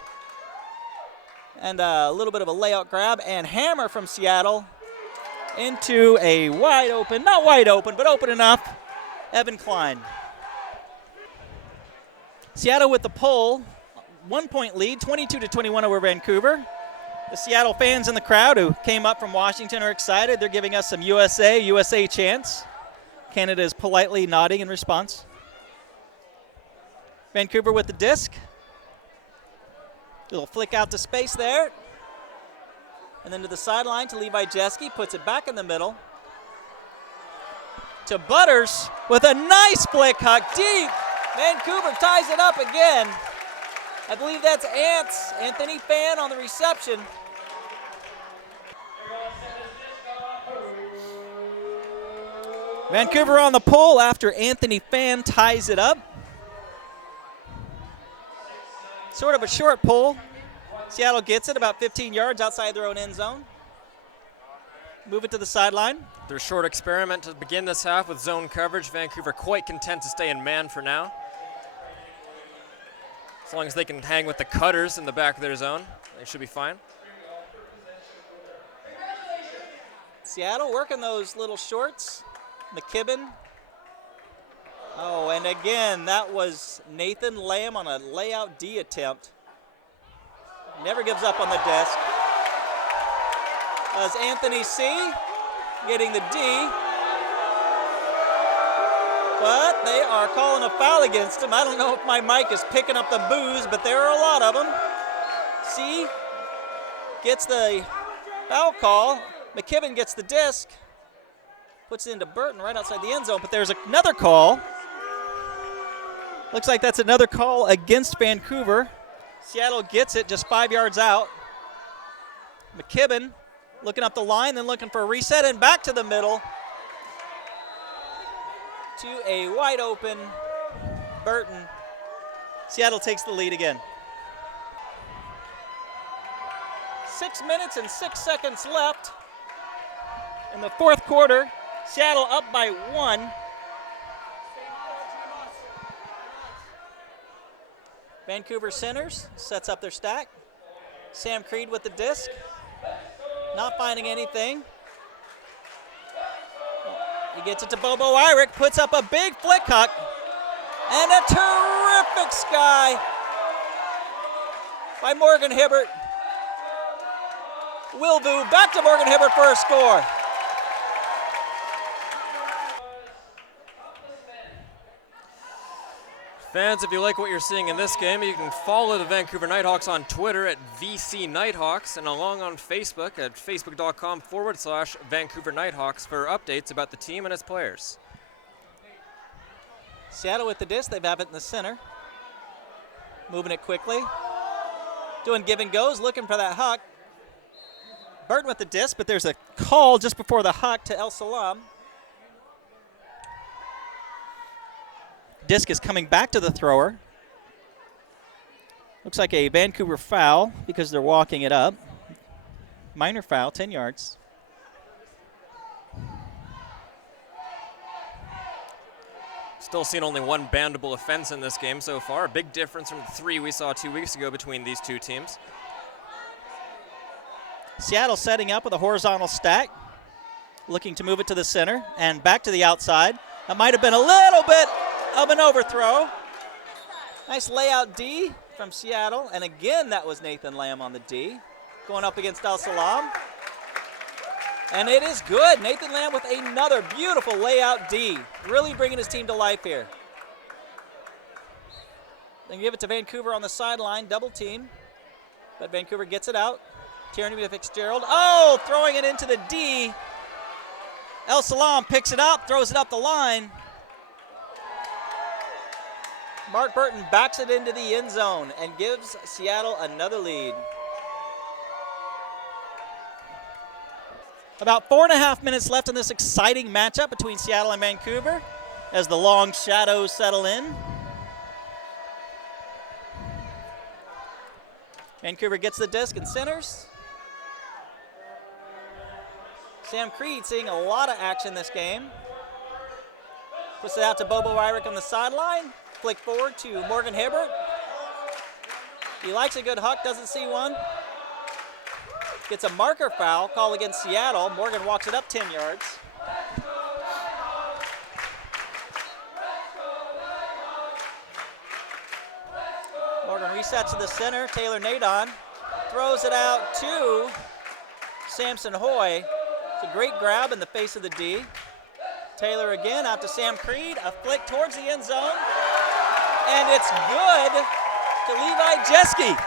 And a little bit of a layout grab and hammer from Seattle into a wide open, not wide open, but open enough, Evan Klein. Seattle with the pull, 1 point lead, 22-21 over Vancouver. The Seattle fans in the crowd who came up from Washington are excited. They're giving us some USA chants. Canada is politely nodding in response. Vancouver with the disc. Little flick out to space there. And then to the sideline to Levi Jeske, puts it back in the middle. To Butters with a nice flick huck deep. Vancouver ties it up again. I believe that's Anthony Fan on the reception. Vancouver on the pull after Anthony Fan ties it up. Sort of a short pull. Seattle gets it about 15 yards outside their own end zone. Move it to the sideline. Their short experiment to begin this half with zone coverage. Vancouver quite content to stay in man for now. As long as they can hang with the cutters in the back of their zone, they should be fine. Seattle working those little shorts. McKibben. Oh, and again, that was Nathan Lamb on a layout D attempt. Never gives up on the disc. As Anthony C. getting the D. But they are calling a foul against him. I don't know if my mic is picking up the boos, but there are a lot of them. C gets the foul call. McKibben gets the disc. Puts it into Burton right outside the end zone, but there's another call. Looks like that's another call against Vancouver. Seattle gets it just 5 yards out. McKibben looking up the line, then looking for a reset, and back to the middle to a wide open Burton. Seattle takes the lead again. 6 minutes and 6 seconds left in the fourth quarter. Seattle up by 1. Vancouver centers, sets up their stack. Sam Creed with the disc. Not finding anything. He gets it to Bobo Irick, puts up a big flick huck. And a terrific sky by Morgan Hibbert. Wilvu back to Morgan Hibbert for a score. Fans, if you like what you're seeing in this game, you can follow the Vancouver Nighthawks on Twitter at VC Nighthawks and along on Facebook at facebook.com/Vancouver Nighthawks for updates about the team and its players. Seattle with the disc, they have it in the center. Moving it quickly. Doing give and goes, looking for that huck. Burton with the disc, but there's a call just before the huck to El Salam. Disc is coming back to the thrower. Looks like a Vancouver foul because they're walking it up. Minor foul, 10 yards. Still seen only one bandable offense in this game so far. A big difference from the 3 we saw 2 weeks ago between these two teams. Seattle setting up with a horizontal stack, looking to move it to the center and back to the outside. That might have been a little bit of an overthrow. Nice layout D from Seattle, and again that was Nathan Lamb on the D, going up against Al Salam. And it is good. Nathan Lamb with another beautiful layout D, really bringing his team to life here. Then give it to Vancouver on the sideline, double team, but Vancouver gets it out. Tierney to Fitzgerald. Oh, throwing it into the D. El Salam picks it up, throws it up the line. Mark Burton backs it into the end zone and gives Seattle another lead. About 4.5 minutes left in this exciting matchup between Seattle and Vancouver as the long shadows settle in. Vancouver gets the disc and centers. Sam Creed seeing a lot of action this game. Puts it out to Bobo Irick on the sideline. Flick forward to Morgan Hibbert. He likes a good huck, doesn't see one. Gets a marker foul call against Seattle. Morgan walks it up 10 yards. Morgan resets to the center. Taylor Nadon throws it out to Samson Hoy. It's a great grab in the face of the D. Taylor again out to Sam Creed. A flick towards the end zone. And it's good to Levi Jeske.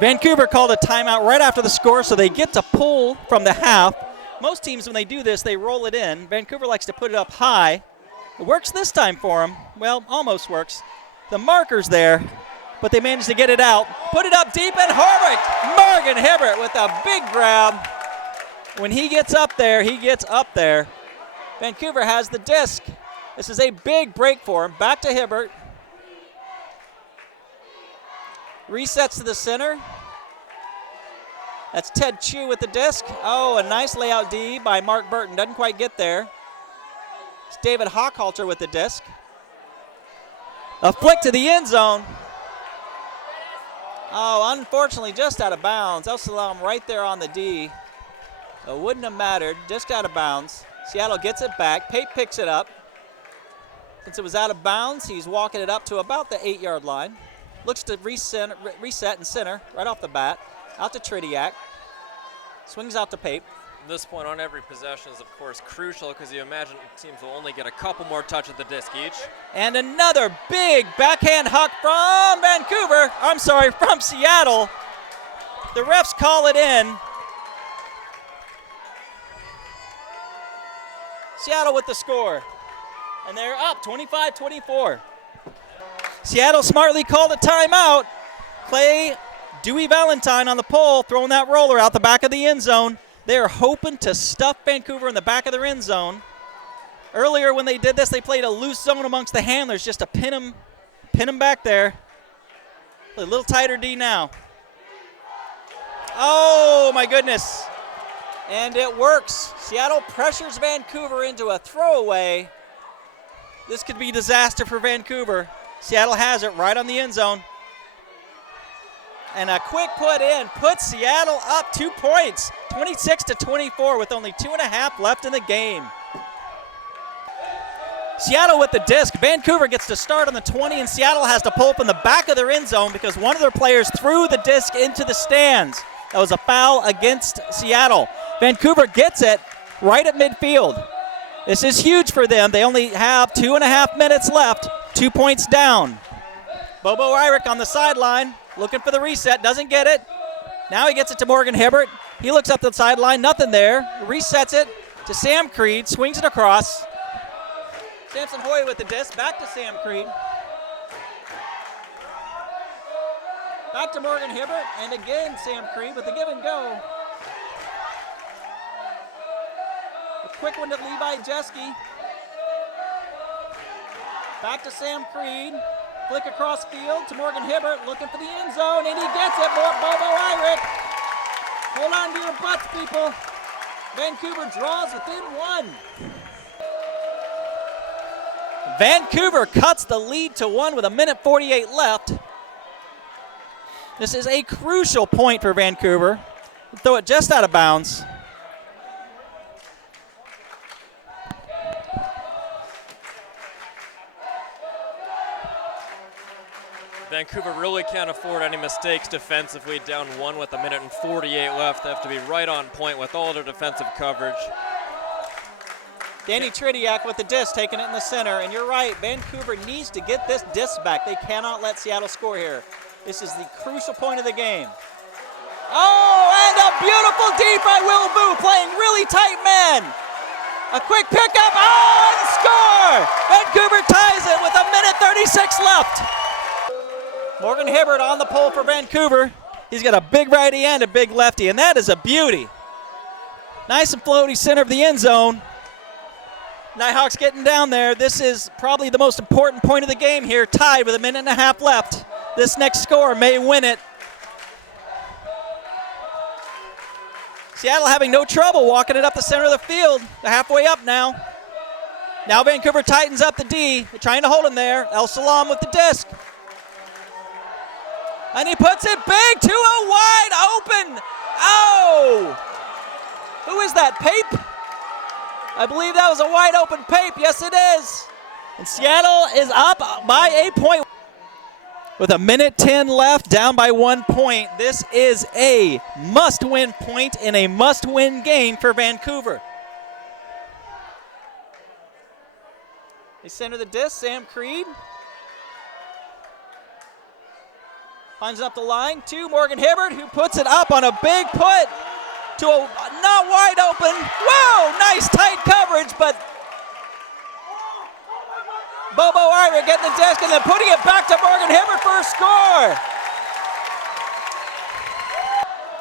Vancouver called a timeout right after the score, so they get to pull from the half. Most teams, when they do this, they roll it in. Vancouver likes to put it up high. It works this time for them. Well, almost works. The marker's there, but they managed to get it out. Put it up deep, and Harvick, Morgan Hibbert with a big grab. When he gets up there, he gets up there. Vancouver has the disc. This is a big break for him. Back to Hibbert. Resets to the center. That's Ted Chu with the disc. Oh, a nice layout D by Mark Burton. Doesn't quite get there. It's David Hochhalter with the disc. A flick to the end zone. Oh, unfortunately, just out of bounds. El Salam right there on the D. It wouldn't have mattered. Just out of bounds. Seattle gets it back. Pape picks it up. Since it was out of bounds, he's walking it up to about the 8-yard line. Looks to reset and center right off the bat. Out to Tridiak. Swings out to Pape. This point on every possession is, of course, crucial because you imagine teams will only get a couple more touches of the disc each. And another big backhand huck from Vancouver. I'm sorry, from Seattle. The refs call it in. Seattle with the score. And they're up 25-24. Seattle smartly called a timeout. Clay Dewey Valentine on the pole, throwing that roller out the back of the end zone. They are hoping to stuff Vancouver in the back of their end zone. Earlier when they did this, they played a loose zone amongst the handlers just to pin them back there. A little tighter D now. Oh, my goodness. And it works. Seattle pressures Vancouver into a throwaway. This could be disaster for Vancouver. Seattle has it right on the end zone. And a quick put in puts Seattle up 2 points, 26-24 with only 2.5 left in the game. Seattle with the disc. Vancouver gets to start on the 20, and Seattle has to pull from the back of their end zone because one of their players threw the disc into the stands. That was a foul against Seattle. Vancouver gets it right at midfield. This is huge for them. They only have 2.5 minutes left, 2 points down. Bobo Irick on the sideline, looking for the reset, doesn't get it. Now he gets it to Morgan Hibbert. He looks up the sideline, nothing there. Resets it to Sam Creed, swings it across. Samson Hoy with the disc, back to Sam Creed. Back to Morgan Hibbert, and again Sam Creed with the give and go. A quick one to Levi Jeske. Back to Sam Creed. Flick across field to Morgan Hibbert, looking for the end zone, and he gets it. Bobo Irick. Hold on to your butts, people. Vancouver draws within 1. Vancouver cuts the lead to 1 with 1:48 left. This is a crucial point for Vancouver. Throw it just out of bounds. Vancouver really can't afford any mistakes defensively, down 1 with 1:48 left. They have to be right on point with all their defensive coverage. Danny Tridiak with the disc, taking it in the center. And you're right, Vancouver needs to get this disc back. They cannot let Seattle score here. This is the crucial point of the game. Oh, and a beautiful D by Will Boo, playing really tight man. A quick pickup, oh, and score! Vancouver ties it with 1:36 left. Morgan Hibbert on the pole for Vancouver. He's got a big righty and a big lefty, and that is a beauty. Nice and floaty center of the end zone. Nighthawks getting down there. This is probably the most important point of the game here, tied with 1.5 minutes left. This next score may win it. Seattle having no trouble walking it up the center of the field. They're halfway up now. Now Vancouver tightens up the D. They're trying to hold him there. El Salam with the disc. And he puts it big to a wide open. Oh! Who is that, Pape? I believe that was a wide open Pape. Yes, it is. And Seattle is up by a point. With a minute 10 left, down by 1 point. This is a must-win point in a must-win game for Vancouver. They center the disc, Sam Creed. Finds up the line to Morgan Hibbert, who puts it up on a big put to a not wide open. Whoa, nice tight coverage, but Bobo Ira getting the disc and then putting it back to Morgan Hibbert for a score.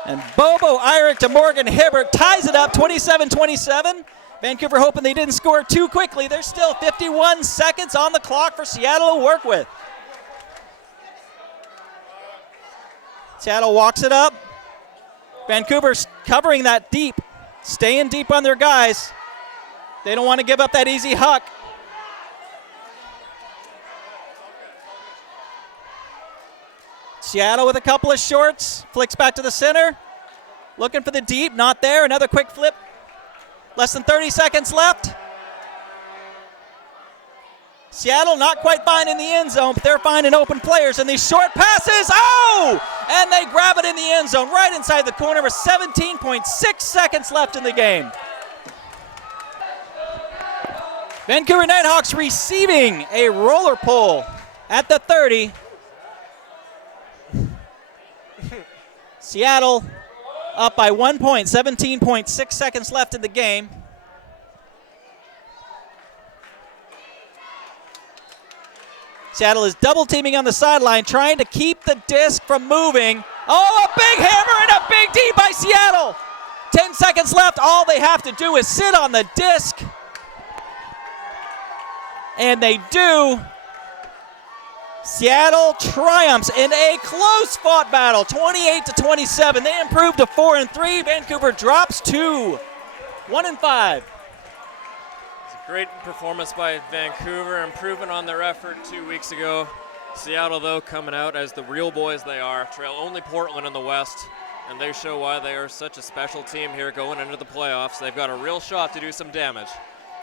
And Bobo Irick to Morgan Hibbert ties it up 27-27. Vancouver hoping they didn't score too quickly. There's still 51 seconds on the clock for Seattle to work with. Seattle walks it up. Vancouver's covering that deep, staying deep on their guys. They don't want to give up that easy huck. Seattle with a couple of shorts, flicks back to the center. Looking for the deep, not there. Another quick flip. Less than 30 seconds left. Seattle not quite finding the end zone, but they're finding open players. And these short passes, oh! And they grab it in the end zone, right inside the corner with 17.6 seconds left in the game. Vancouver Nighthawks receiving a roller pull at the 30. Seattle up by 1 point, 17.6 seconds left in the game. Seattle is double teaming on the sideline, trying to keep the disc from moving. Oh, a big hammer and a big D by Seattle. 10 seconds left. All they have to do is sit on the disc. And they do. Seattle triumphs in a close-fought battle, 28-27. They improved to 4-3. Vancouver drops to 1-5. It's a great performance by Vancouver, improving on their effort 2 weeks ago. Seattle, though, coming out as the real boys they are, trail only Portland in the West, and they show why they are such a special team here going into the playoffs. They've got a real shot to do some damage.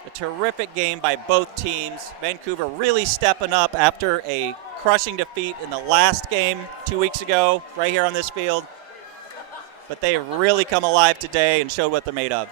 A terrific game by both teams. Vancouver really stepping up after a crushing defeat in the last game 2 weeks ago, right here on this field. But they have really come alive today and showed what they're made of.